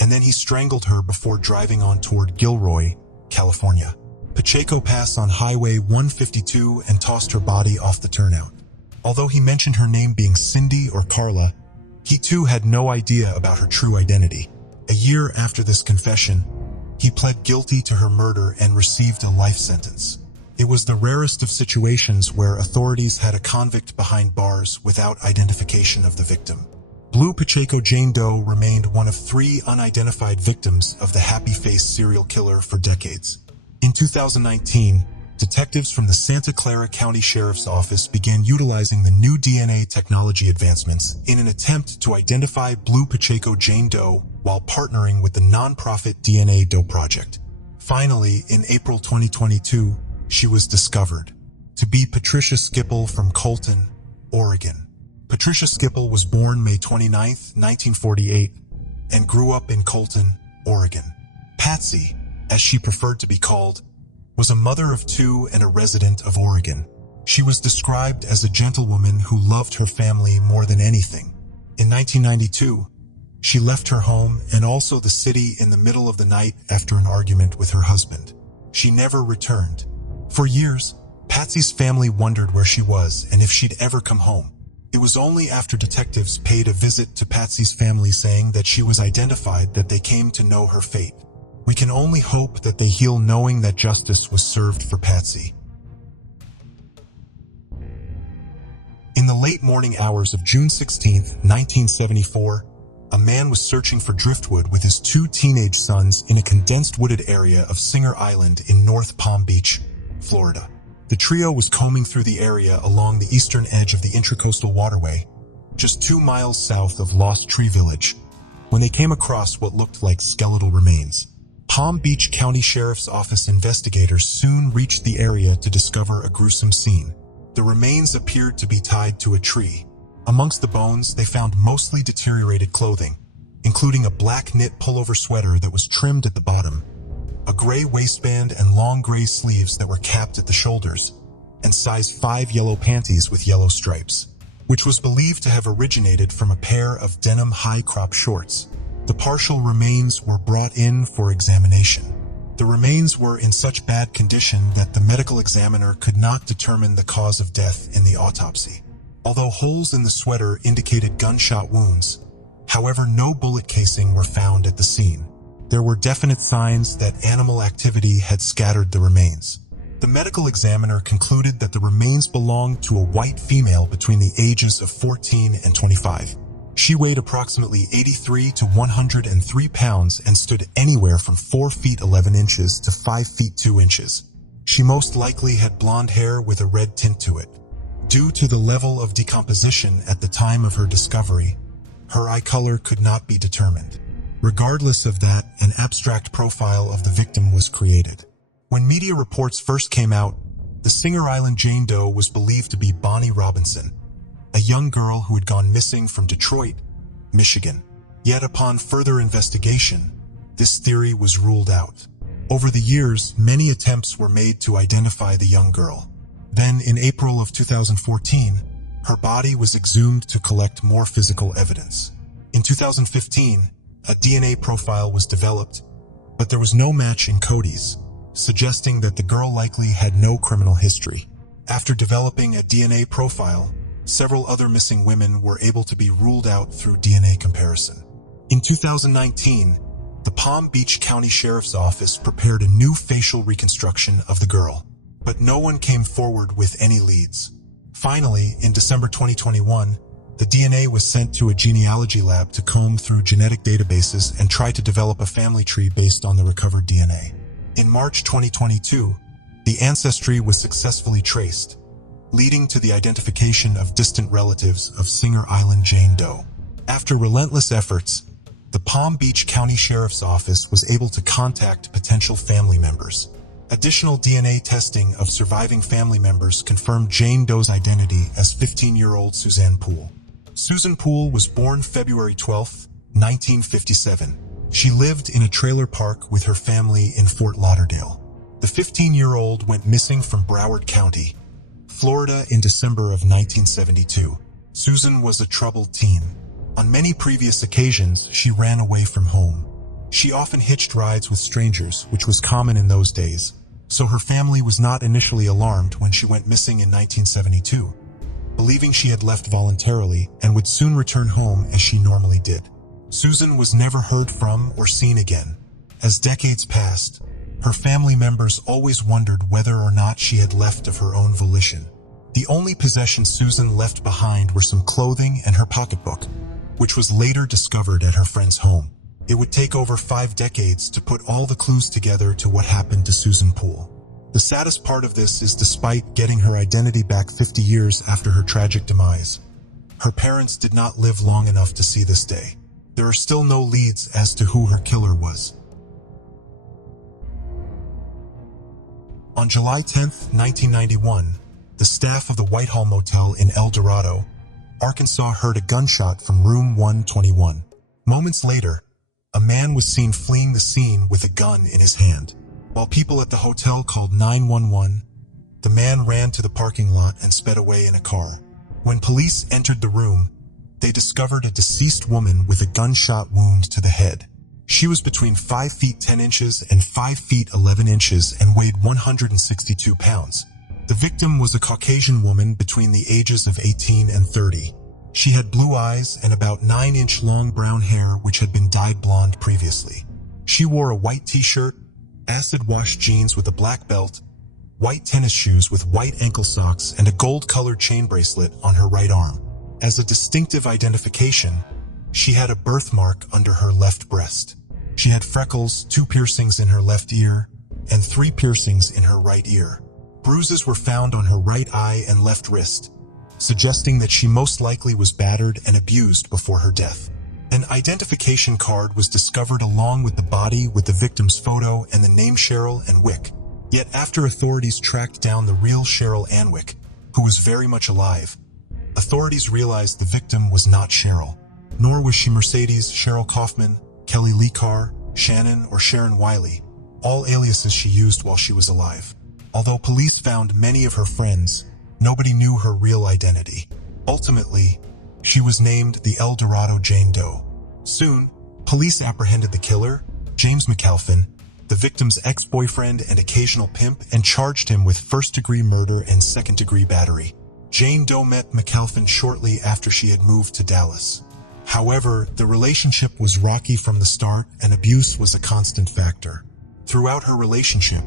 and then he strangled her before driving on toward Gilroy, California. Pacheco passed on Highway 152 and tossed her body off the turnout. Although he mentioned her name being Cindy or Carla, he too had no idea about her true identity. A year after this confession, he pled guilty to her murder and received a life sentence. It was the rarest of situations where authorities had a convict behind bars without identification of the victim. Blue Pacheco Jane Doe remained one of 3 unidentified victims of the Happy Face serial killer for decades. In 2019, detectives from the Santa Clara County Sheriff's Office began utilizing the new DNA technology advancements in an attempt to identify Blue Pacheco Jane Doe while partnering with the nonprofit DNA Doe Project. Finally, in April 2022, she was discovered to be Patricia Skipple from Colton, Oregon. Patricia Skipple was born May 29, 1948, and grew up in Colton, Oregon. Patsy, as she preferred to be called, was a mother of 2 and a resident of Oregon. She was described as a gentlewoman who loved her family more than anything. In 1992, she left her home and also the city in the middle of the night after an argument with her husband. She never returned. For years, Patsy's family wondered where she was and if she'd ever come home. It was only after detectives paid a visit to Patsy's family saying that she was identified that they came to know her fate. We can only hope that they heal knowing that justice was served for Patsy. In the late morning hours of June 16, 1974, a man was searching for driftwood with his 2 teenage sons in a condensed wooded area of Singer Island in North Palm Beach, Florida. The trio was combing through the area along the eastern edge of the Intracoastal Waterway, just 2 miles south of Lost Tree Village, when they came across what looked like skeletal remains. Palm Beach County Sheriff's Office investigators soon reached the area to discover a gruesome scene. The remains appeared to be tied to a tree. Amongst the bones, they found mostly deteriorated clothing, including a black knit pullover sweater that was trimmed at the bottom, a gray waistband and long gray sleeves that were capped at the shoulders, and size 5 yellow panties with yellow stripes, which was believed to have originated from a pair of denim high-crop shorts. The partial remains were brought in for examination. The remains were in such bad condition that the medical examiner could not determine the cause of death in the autopsy. Although holes in the sweater indicated gunshot wounds, however, no bullet casing were found at the scene. There were definite signs that animal activity had scattered the remains. The medical examiner concluded that the remains belonged to a white female between the ages of 14 and 25. She weighed approximately 83 to 103 pounds and stood anywhere from 4 feet 11 inches to 5 feet 2 inches. She most likely had blonde hair with a red tint to it. Due to the level of decomposition at the time of her discovery, her eye color could not be determined. Regardless of that, an abstract profile of the victim was created. When media reports first came out, the Singer Island Jane Doe was believed to be Bonnie Robinson, a young girl who had gone missing from Detroit, Michigan. Yet upon further investigation, this theory was ruled out. Over the years, many attempts were made to identify the young girl. Then, in April of 2014, her body was exhumed to collect more physical evidence. In 2015, a DNA profile was developed, but there was no match in Cody's, suggesting that the girl likely had no criminal history. After developing a DNA profile, several other missing women were able to be ruled out through DNA comparison. In 2019, the Palm Beach County Sheriff's Office prepared a new facial reconstruction of the girl, but no one came forward with any leads. Finally, in December 2021, the DNA was sent to a genealogy lab to comb through genetic databases and try to develop a family tree based on the recovered DNA. In March 2022, the ancestry was successfully traced, leading to the identification of distant relatives of Singer Island Jane Doe. After relentless efforts, the Palm Beach County Sheriff's Office was able to contact potential family members. Additional DNA testing of surviving family members confirmed Jane Doe's identity as 15-year-old Suzanne Poole. Susan Poole was born February 12, 1957. She lived in a trailer park with her family in Fort Lauderdale. The 15-year-old went missing from Broward County, Florida in December of 1972. Susan was a troubled teen. On many previous occasions, she ran away from home. She often hitched rides with strangers, which was common in those days, so her family was not initially alarmed when she went missing in 1972, believing she had left voluntarily and would soon return home as she normally did. Susan was never heard from or seen again. As decades passed, her family members always wondered whether or not she had left of her own volition. The only possessions Susan left behind were some clothing and her pocketbook, which was later discovered at her friend's home. It would take over 5 decades to put all the clues together to what happened to Susan Poole. The saddest part of this is despite getting her identity back 50 years after her tragic demise, her parents did not live long enough to see this day. There are still no leads as to who her killer was. On July 10, 1991, the staff of the Whitehall Motel in El Dorado, Arkansas heard a gunshot from room 121. Moments later, a man was seen fleeing the scene with a gun in his hand. While people at the hotel called 911, the man ran to the parking lot and sped away in a car. When police entered the room, they discovered a deceased woman with a gunshot wound to the head. She was between 5 feet 10 inches and 5 feet 11 inches and weighed 162 pounds. The victim was a Caucasian woman between the ages of 18 and 30. She had blue eyes and about 9-inch long brown hair which had been dyed blonde previously. She wore a white t-shirt, acid-wash jeans with a black belt, white tennis shoes with white ankle socks, and a gold-colored chain bracelet on her right arm. As a distinctive identification, she had a birthmark under her left breast. She had freckles, 2 piercings in her left ear, and 3 piercings in her right ear. Bruises were found on her right eye and left wrist, suggesting that she most likely was battered and abused before her death. An identification card was discovered along with the body with the victim's photo and the name Cheryl Anwick. Yet after authorities tracked down the real Cheryl Anwick, who was very much alive, authorities realized the victim was not Cheryl, nor was she Mercedes Cheryl Kaufman, Kelly Lee Carr, Shannon, or Sharon Wiley, all aliases she used while she was alive. Although police found many of her friends, nobody knew her real identity. Ultimately, she was named the El Dorado Jane Doe. Soon, police apprehended the killer, James McAlphin, the victim's ex-boyfriend and occasional pimp, and charged him with first-degree murder and second-degree battery. Jane Doe met McAlphin shortly after she had moved to Dallas. However, the relationship was rocky from the start and abuse was a constant factor. Throughout her relationship,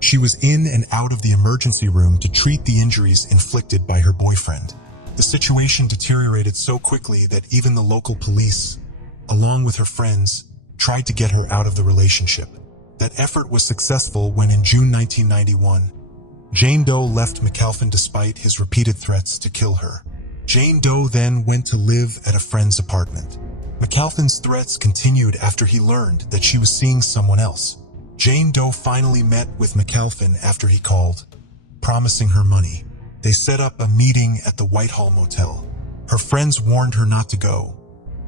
She was in and out of the emergency room to treat the injuries inflicted by her boyfriend. The situation deteriorated so quickly that even the local police, along with her friends, tried to get her out of the relationship. That effort was successful when in June 1991, Jane Doe left McAlpin despite his repeated threats to kill her. Jane Doe then went to live at a friend's apartment. McAlpin's threats continued after he learned that she was seeing someone else. Jane Doe finally met with McAlpin after he called, promising her money. They set up a meeting at the Whitehall Motel. Her friends warned her not to go,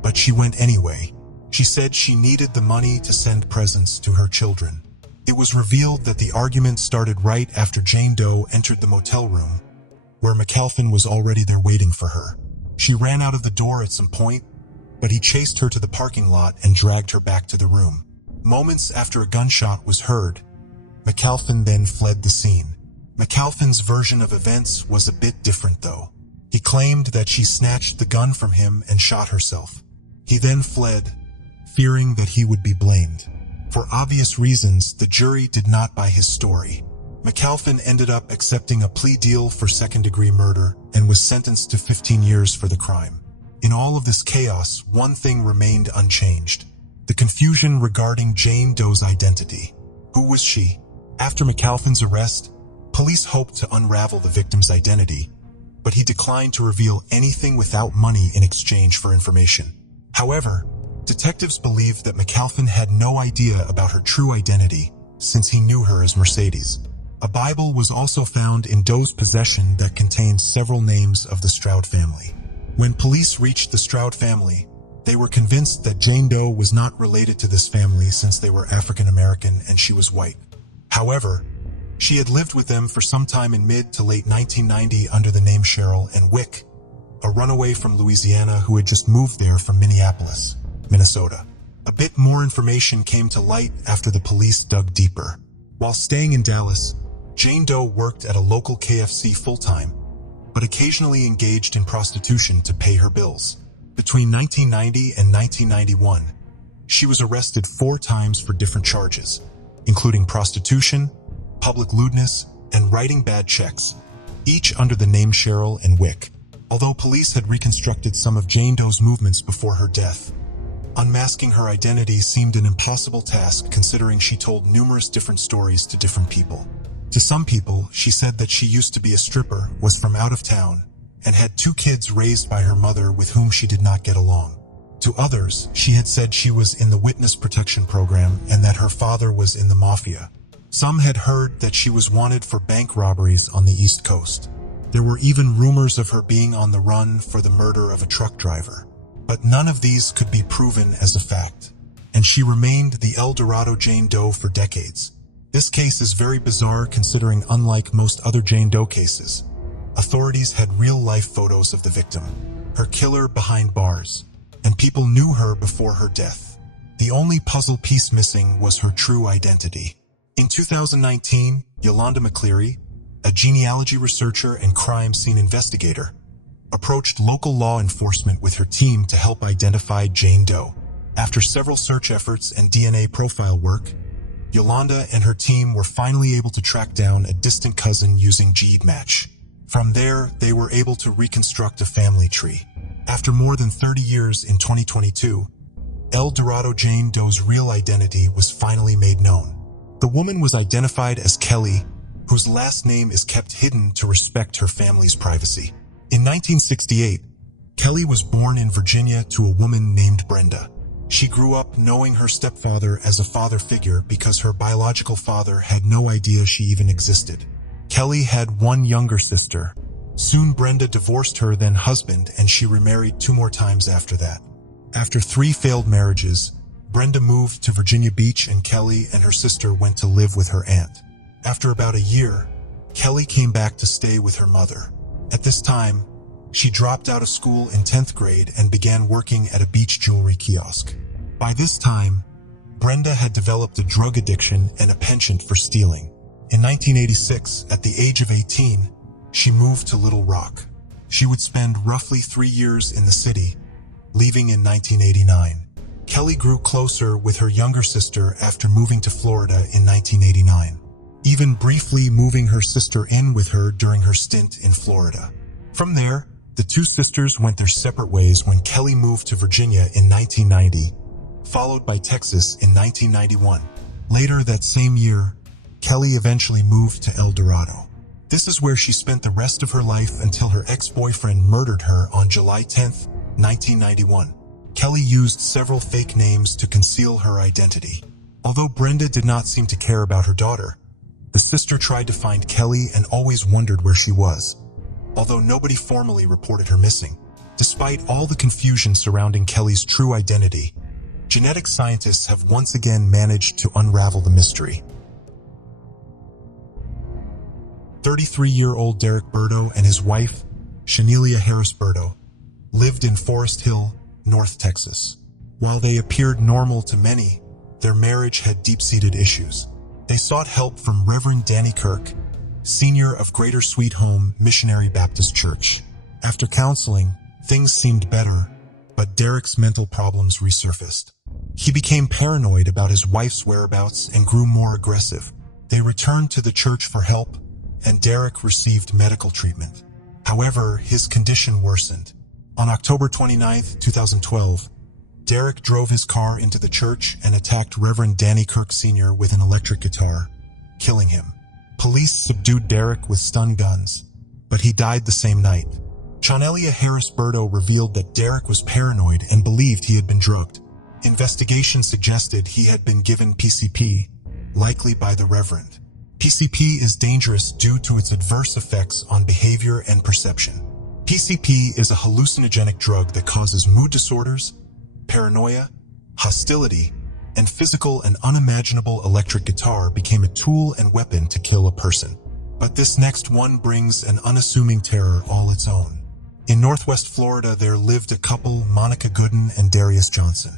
but she went anyway. She said she needed the money to send presents to her children. It was revealed that the argument started right after Jane Doe entered the motel room, where McAlpin was already there waiting for her. She ran out of the door at some point, but he chased her to the parking lot and dragged her back to the room. Moments after a gunshot was heard, McAlpin then fled the scene. McAlpin's version of events was a bit different though. He claimed that she snatched the gun from him and shot herself. He then fled, fearing that he would be blamed. For obvious reasons, the jury did not buy his story. McAlpin ended up accepting a plea deal for second-degree murder and was sentenced to 15 years for the crime. In all of this chaos, one thing remained unchanged: the confusion regarding Jane Doe's identity. Who was she? After McAlpin's arrest, police hoped to unravel the victim's identity, but he declined to reveal anything without money in exchange for information. However, detectives believed that McAlpin had no idea about her true identity since he knew her as Mercedes. A Bible was also found in Doe's possession that contained several names of the Stroud family. When police reached the Stroud family, they were convinced that Jane Doe was not related to this family since they were African American and she was white. However, she had lived with them for some time in mid to late 1990 under the name Cheryl and Wick, a runaway from Louisiana who had just moved there from Minneapolis, Minnesota. A bit more information came to light after the police dug deeper. While staying in Dallas, Jane Doe worked at a local KFC full-time, but occasionally engaged in prostitution to pay her bills. Between 1990 and 1991, she was arrested 4 times for different charges, including prostitution, public lewdness, and writing bad checks, each under the name Cheryl and Wick. Although police had reconstructed some of Jane Doe's movements before her death, unmasking her identity seemed an impossible task considering she told numerous different stories to different people. To some people, she said that she used to be a stripper, was from out of town, and had 2 kids raised by her mother with whom she did not get along. To others, she had said she was in the witness protection program and that her father was in the mafia. Some had heard that she was wanted for bank robberies on the East Coast. There were even rumors of her being on the run for the murder of a truck driver. But none of these could be proven as a fact, and she remained the El Dorado Jane Doe for decades. This case is very bizarre considering, unlike most other Jane Doe cases, authorities had real-life photos of the victim, her killer behind bars, and people knew her before her death. The only puzzle piece missing was her true identity. In 2019, Yolanda McCleary, a genealogy researcher and crime scene investigator, approached local law enforcement with her team to help identify Jane Doe. After several search efforts and DNA profile work, Yolanda and her team were finally able to track down a distant cousin using GEDmatch. From there, they were able to reconstruct a family tree. After more than 30 years in 2022, El Dorado Jane Doe's real identity was finally made known. The woman was identified as Kelly, whose last name is kept hidden to respect her family's privacy. In 1968, Kelly was born in Virginia to a woman named Brenda. She grew up knowing her stepfather as a father figure because her biological father had no idea she even existed. Kelly had 1 younger sister. Soon Brenda divorced her then husband and she remarried 2 more times after that. After 3 failed marriages, Brenda moved to Virginia Beach and Kelly and her sister went to live with her aunt. After about a year, Kelly came back to stay with her mother. At this time, she dropped out of school in 10th grade and began working at a beach jewelry kiosk. By this time, Brenda had developed a drug addiction and a penchant for stealing. In 1986, at the age of 18, she moved to Little Rock. She would spend roughly 3 years in the city, leaving in 1989. Kelly grew closer with her younger sister after moving to Florida in 1989. even briefly moving her sister in with her during her stint in Florida. From there, the two sisters went their separate ways when Kelly moved to Virginia in 1990, followed by Texas in 1991. Later that same year, Kelly eventually moved to El Dorado. This is where she spent the rest of her life until her ex-boyfriend murdered her on July 10, 1991. Kelly used several fake names to conceal her identity. Although Brenda did not seem to care about her daughter, the sister tried to find Kelly and always wondered where she was, although nobody formally reported her missing. Despite all the confusion surrounding Kelly's true identity, genetic scientists have once again managed to unravel the mystery. 33-year-old Derek Burdo and his wife, Shanelia Harris Burdo, lived in Forest Hill, North Texas. While they appeared normal to many, their marriage had deep-seated issues. They sought help from Reverend Danny Kirk, senior of Greater Sweet Home Missionary Baptist Church. After counseling, things seemed better, but Derek's mental problems resurfaced. He became paranoid about his wife's whereabouts and grew more aggressive. They returned to the church for help, and Derek received medical treatment. However, his condition worsened. On October 29, 2012, Derek drove his car into the church and attacked Reverend Danny Kirk Sr. with an electric guitar, killing him. Police subdued Derek with stun guns, but he died the same night. Shanelia Harris Burdo revealed that Derek was paranoid and believed he had been drugged. Investigation suggested he had been given PCP, likely by the Reverend. PCP is dangerous due to its adverse effects on behavior and perception. PCP is a hallucinogenic drug that causes mood disorders, paranoia, hostility, and physical and unimaginable. Electric guitar became a tool and weapon to kill a person. But this next one brings an unassuming terror all its own. In Northwest Florida, there lived a couple, Monica Gooden and Darius Johnson.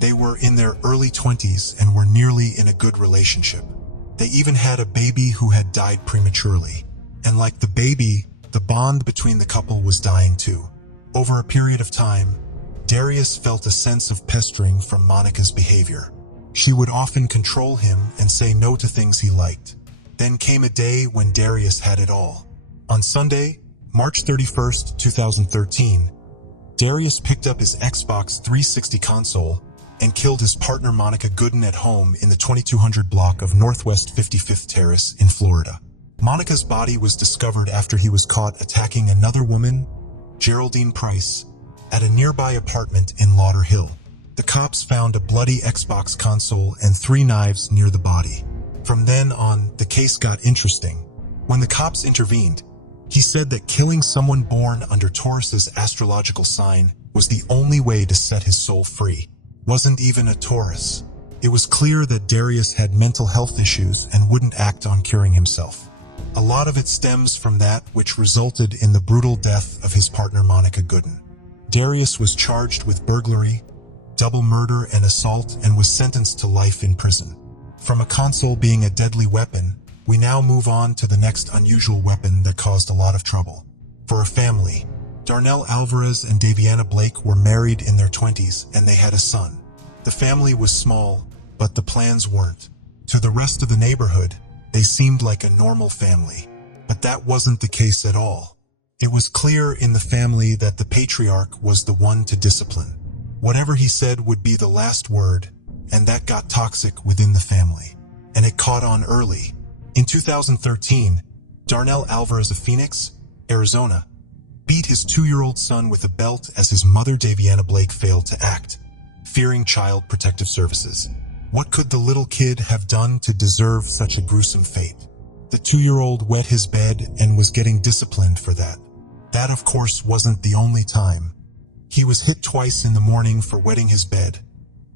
They were in their early 20s and were nearly in a good relationship. They even had a baby who had died prematurely. And like the baby, the bond between the couple was dying too. Over a period of time, Darius felt a sense of pestering from Monica's behavior. She would often control him and say no to things he liked. Then came a day when Darius had it all. On Sunday, March 31st, 2013, Darius picked up his Xbox 360 console and killed his partner Monica Gooden at home in the 2200 block of Northwest 55th Terrace in Florida. Monica's body was discovered after he was caught attacking another woman, Geraldine Price, at a nearby apartment in Lauderhill. The cops found a bloody Xbox console and 3 knives near the body. From then on, the case got interesting. When the cops intervened, he said that killing someone born under Taurus's astrological sign was the only way to set his soul free. Wasn't even a Taurus. It was clear that Darius had mental health issues and wouldn't act on curing himself. A lot of it stems from that, which resulted in the brutal death of his partner Monica Gooden. Darius was charged with burglary, double murder, and assault and was sentenced to life in prison. From a console being a deadly weapon, we now move on to the next unusual weapon that caused a lot of trouble. For a family, Darnell Alvarez and Daviana Blake were married in their 20s and they had a son. The family was small, but the plans weren't. To the rest of the neighborhood, they seemed like a normal family. But that wasn't the case at all. It was clear in the family that the patriarch was the one to discipline. Whatever he said would be the last word, and that got toxic within the family. And it caught on early. In 2013, Darnell Alvarez of Phoenix, Arizona, beat his 2-year-old son with a belt as his mother Daviana Blake failed to act, fearing Child Protective Services. What could the little kid have done to deserve such a gruesome fate? The 2-year-old wet his bed and was getting disciplined for that. That, of course, wasn't the only time. He was hit twice in the morning for wetting his bed,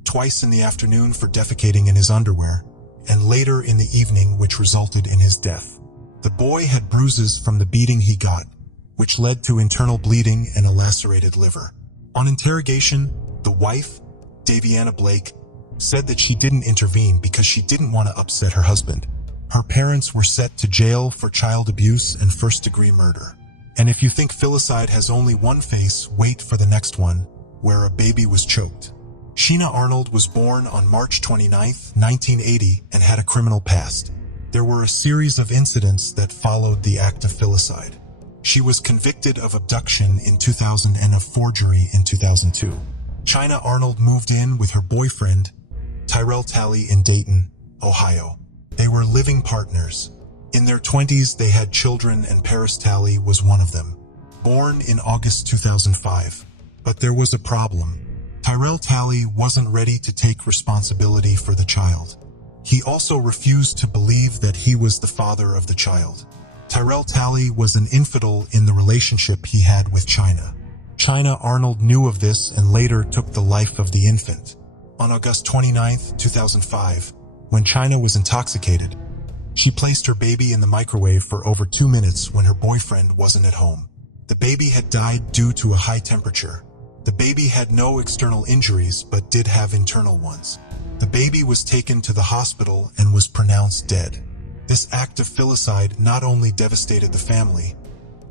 twice in the afternoon for defecating in his underwear, and later in the evening, which resulted in his death. The boy had bruises from the beating he got, which led to internal bleeding and a lacerated liver. On interrogation, the wife, Daviana Blake, said that she didn't intervene because she didn't want to upset her husband. Her parents were sent to jail for child abuse and first-degree murder. And if you think filicide has only one face, wait for the next one, where a baby was choked. Sheena Arnold was born on March 29, 1980, and had a criminal past. There were a series of incidents that followed the act of filicide. She was convicted of abduction in 2000 and of forgery in 2002. China Arnold moved in with her boyfriend, Tyrell Talley, in Dayton, Ohio. They were living partners. In their 20s, they had children, and Paris Talley was one of them, born in August 2005. But there was a problem. Tyrell Talley wasn't ready to take responsibility for the child. He also refused to believe that he was the father of the child. Tyrell Talley was an infidel in the relationship he had with China. China Arnold knew of this and later took the life of the infant. On August 29, 2005, when China was intoxicated, she placed her baby in the microwave for over 2 minutes when her boyfriend wasn't at home. The baby had died due to a high temperature. The baby had no external injuries but did have internal ones. The baby was taken to the hospital and was pronounced dead. This act of filicide not only devastated the family,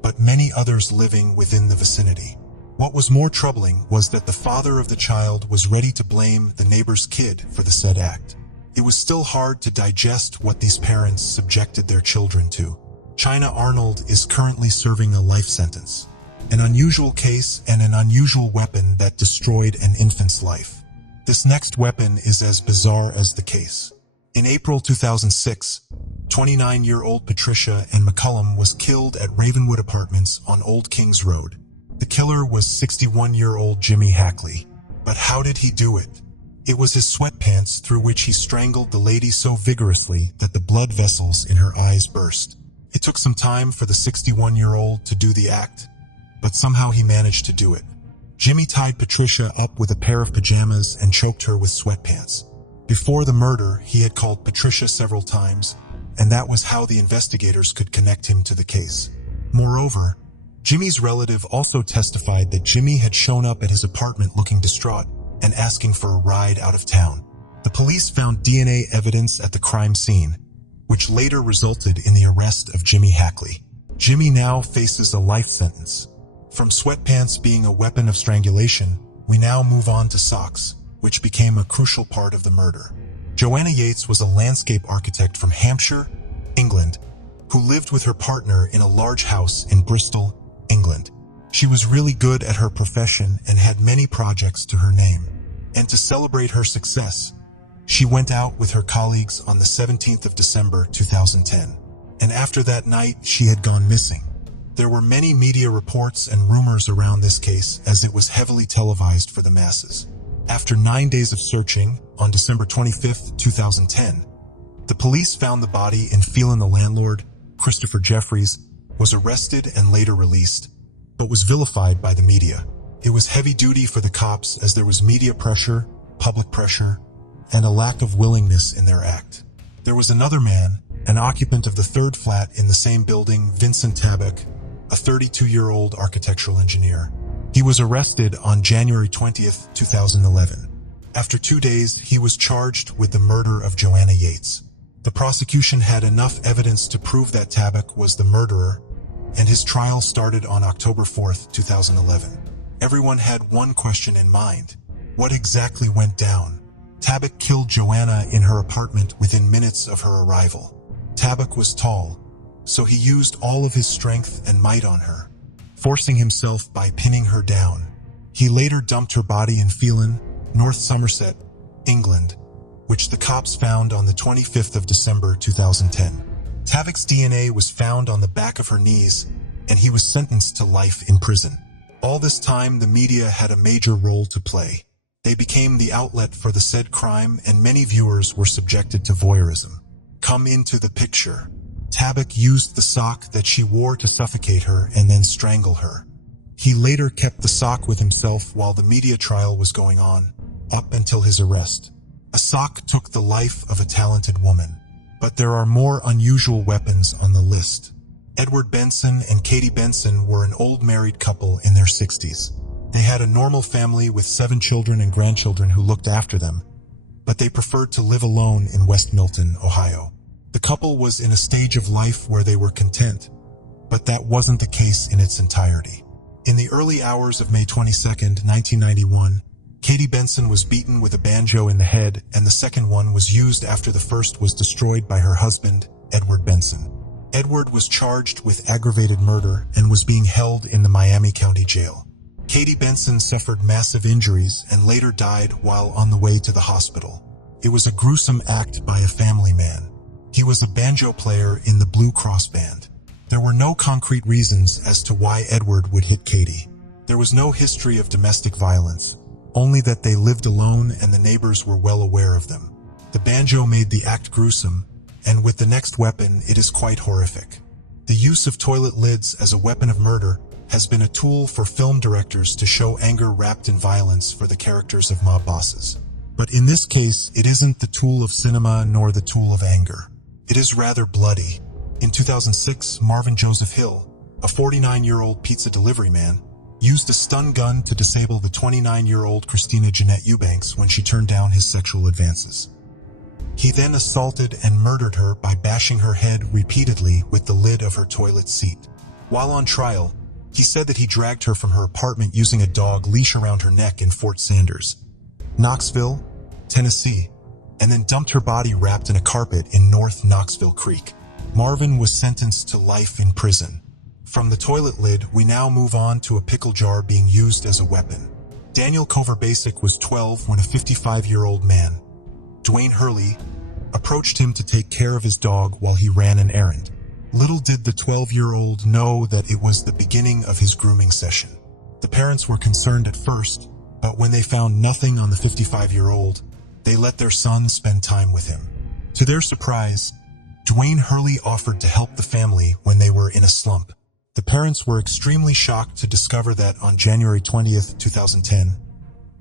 but many others living within the vicinity. What was more troubling was that the father of the child was ready to blame the neighbor's kid for the said act. It was still hard to digest what these parents subjected their children to. China Arnold is currently serving a life sentence. An unusual case and an unusual weapon that destroyed an infant's life. This next weapon is as bizarre as the case. In April 2006, 29-year-old Patricia Ann McCullum was killed at Ravenwood Apartments on Old Kings Road. The killer was 61-year-old Jimmy Hackley. But how did he do it? It was his sweatpants through which he strangled the lady so vigorously that the blood vessels in her eyes burst. It took some time for the 61-year-old to do the act, but somehow he managed to do it. Jimmy tied Patricia up with a pair of pajamas and choked her with sweatpants. Before the murder, he had called Patricia several times, and that was how the investigators could connect him to the case. Moreover, Jimmy's relative also testified that Jimmy had shown up at his apartment looking distraught and asking for a ride out of town. The police found DNA evidence at the crime scene, which later resulted in the arrest of Jimmy Hackley. Jimmy now faces a life sentence. From sweatpants being a weapon of strangulation, we now move on to socks, which became a crucial part of the murder. Joanna Yates was a landscape architect from Hampshire, England, who lived with her partner in a large house in Bristol, England. She was really good at her profession and had many projects to her name. And to celebrate her success, she went out with her colleagues on the 17th of December 2010. And after that night, she had gone missing. There were many media reports and rumors around this case as it was heavily televised for the masses. After 9 days of searching, on December 25, 2010, the police found the body, and Phelan, the landlord, Christopher Jeffries, was arrested and later released, but was vilified by the media. It was heavy duty for the cops as there was media pressure, public pressure, and a lack of willingness in their act. There was another man, an occupant of the third flat in the same building, Vincent Tabak, a 32-year-old architectural engineer. He was arrested on January 20th, 2011. After 2 days, he was charged with the murder of Joanna Yates. The prosecution had enough evidence to prove that Tabak was the murderer, and his trial started on October 4th, 2011. Everyone had one question in mind. What exactly went down? Tabak killed Joanna in her apartment within minutes of her arrival. Tabak was tall, so he used all of his strength and might on her, forcing himself by pinning her down. He later dumped her body in Phelan, North Somerset, England, which the cops found on the 25th of December 2010. Tabak's DNA was found on the back of her knees, and he was sentenced to life in prison. All this time, the media had a major role to play. They became the outlet for the said crime, and many viewers were subjected to voyeurism. Come into the picture. Tabak used the sock that she wore to suffocate her and then strangle her. He later kept the sock with himself while the media trial was going on, up until his arrest. A sock took the life of a talented woman. But there are more unusual weapons on the list. Edward Benson and Katie Benson were an old married couple in their 60s. They had a normal family with 7 children and grandchildren who looked after them, but they preferred to live alone in West Milton, Ohio. The couple was in a stage of life where they were content, but that wasn't the case in its entirety. In the early hours of May 22, 1991, Katie Benson was beaten with a banjo in the head, and the second one was used after the first was destroyed by her husband, Edward Benson. Edward was charged with aggravated murder and was being held in the Miami County Jail. Katie Benson suffered massive injuries and later died while on the way to the hospital. It was a gruesome act by a family man. He was a banjo player in the Blue Cross Band. There were no concrete reasons as to why Edward would hit Katie. There was no history of domestic violence, only that they lived alone and the neighbors were well aware of them. The banjo made the act gruesome, and with the next weapon, it is quite horrific. The use of toilet lids as a weapon of murder has been a tool for film directors to show anger wrapped in violence for the characters of mob bosses. But in this case, it isn't the tool of cinema nor the tool of anger. It is rather bloody. In 2006, Marvin Joseph Hill, a 49-year-old pizza delivery man, used a stun gun to disable the 29-year-old Christina Jeanette Eubanks when she turned down his sexual advances. He then assaulted and murdered her by bashing her head repeatedly with the lid of her toilet seat. While on trial, he said that he dragged her from her apartment using a dog leash around her neck in Fort Sanders, Knoxville, Tennessee, and then dumped her body wrapped in a carpet in North Knoxville Creek. Marvin was sentenced to life in prison. From the toilet lid, we now move on to a pickle jar being used as a weapon. Daniel Cover-Basic was 12 when a 55-year-old man, Dwayne Hurley, approached him to take care of his dog while he ran an errand. Little did the 12-year-old know that it was the beginning of his grooming session. The parents were concerned at first, but when they found nothing on the 55-year-old, they let their son spend time with him. To their surprise, Dwayne Hurley offered to help the family when they were in a slump. The parents were extremely shocked to discover that on January 20th, 2010,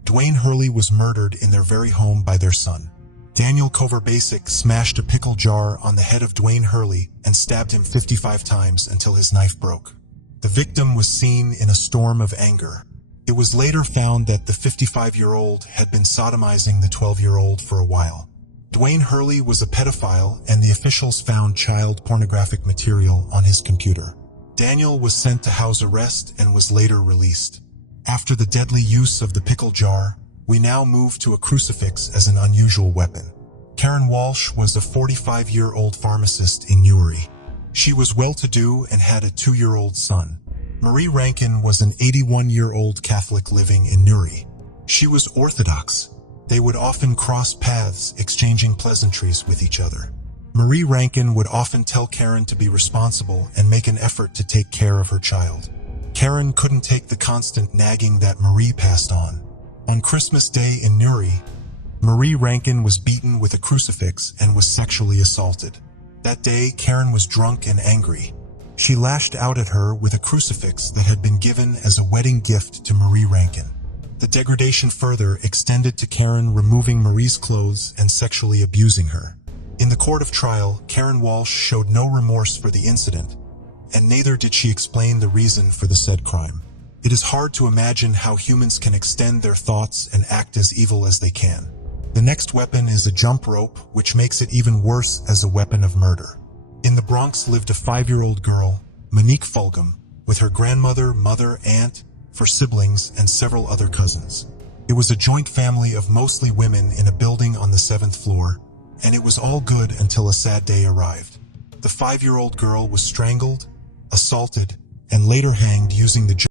Dwayne Hurley was murdered in their very home by their son. Daniel Cover-Basic smashed a pickle jar on the head of Dwayne Hurley and stabbed him 55 times until his knife broke. The victim was seen in a storm of anger. It was later found that the 55-year-old had been sodomizing the 12-year-old for a while. Dwayne Hurley was a pedophile, and the officials found child pornographic material on his computer. Daniel was sent to house arrest and was later released. After the deadly use of the pickle jar, we now move to a crucifix as an unusual weapon. Karen Walsh was a 45-year-old pharmacist in Newry. She was well-to-do and had a 2-year-old son. Marie Rankin was an 81-year-old Catholic living in Newry. She was Orthodox. They would often cross paths, exchanging pleasantries with each other. Marie Rankin would often tell Karen to be responsible and make an effort to take care of her child. Karen couldn't take the constant nagging that Marie passed on. On Christmas Day in Newry, Marie Rankin was beaten with a crucifix and was sexually assaulted. That day, Karen was drunk and angry. She lashed out at her with a crucifix that had been given as a wedding gift to Marie Rankin. The degradation further extended to Karen removing Marie's clothes and sexually abusing her. In the court of trial, Karen Walsh showed no remorse for the incident, and neither did she explain the reason for the said crime. It is hard to imagine how humans can extend their thoughts and act as evil as they can. The next weapon is a jump rope, which makes it even worse as a weapon of murder. In the Bronx lived a 5-year-old girl, Monique Fulgham, with her grandmother, mother, aunt, for siblings, and several other cousins. It was a joint family of mostly women in a building on the 7th floor, and it was all good until a sad day arrived. The 5-year-old girl was strangled, assaulted, and later hanged using the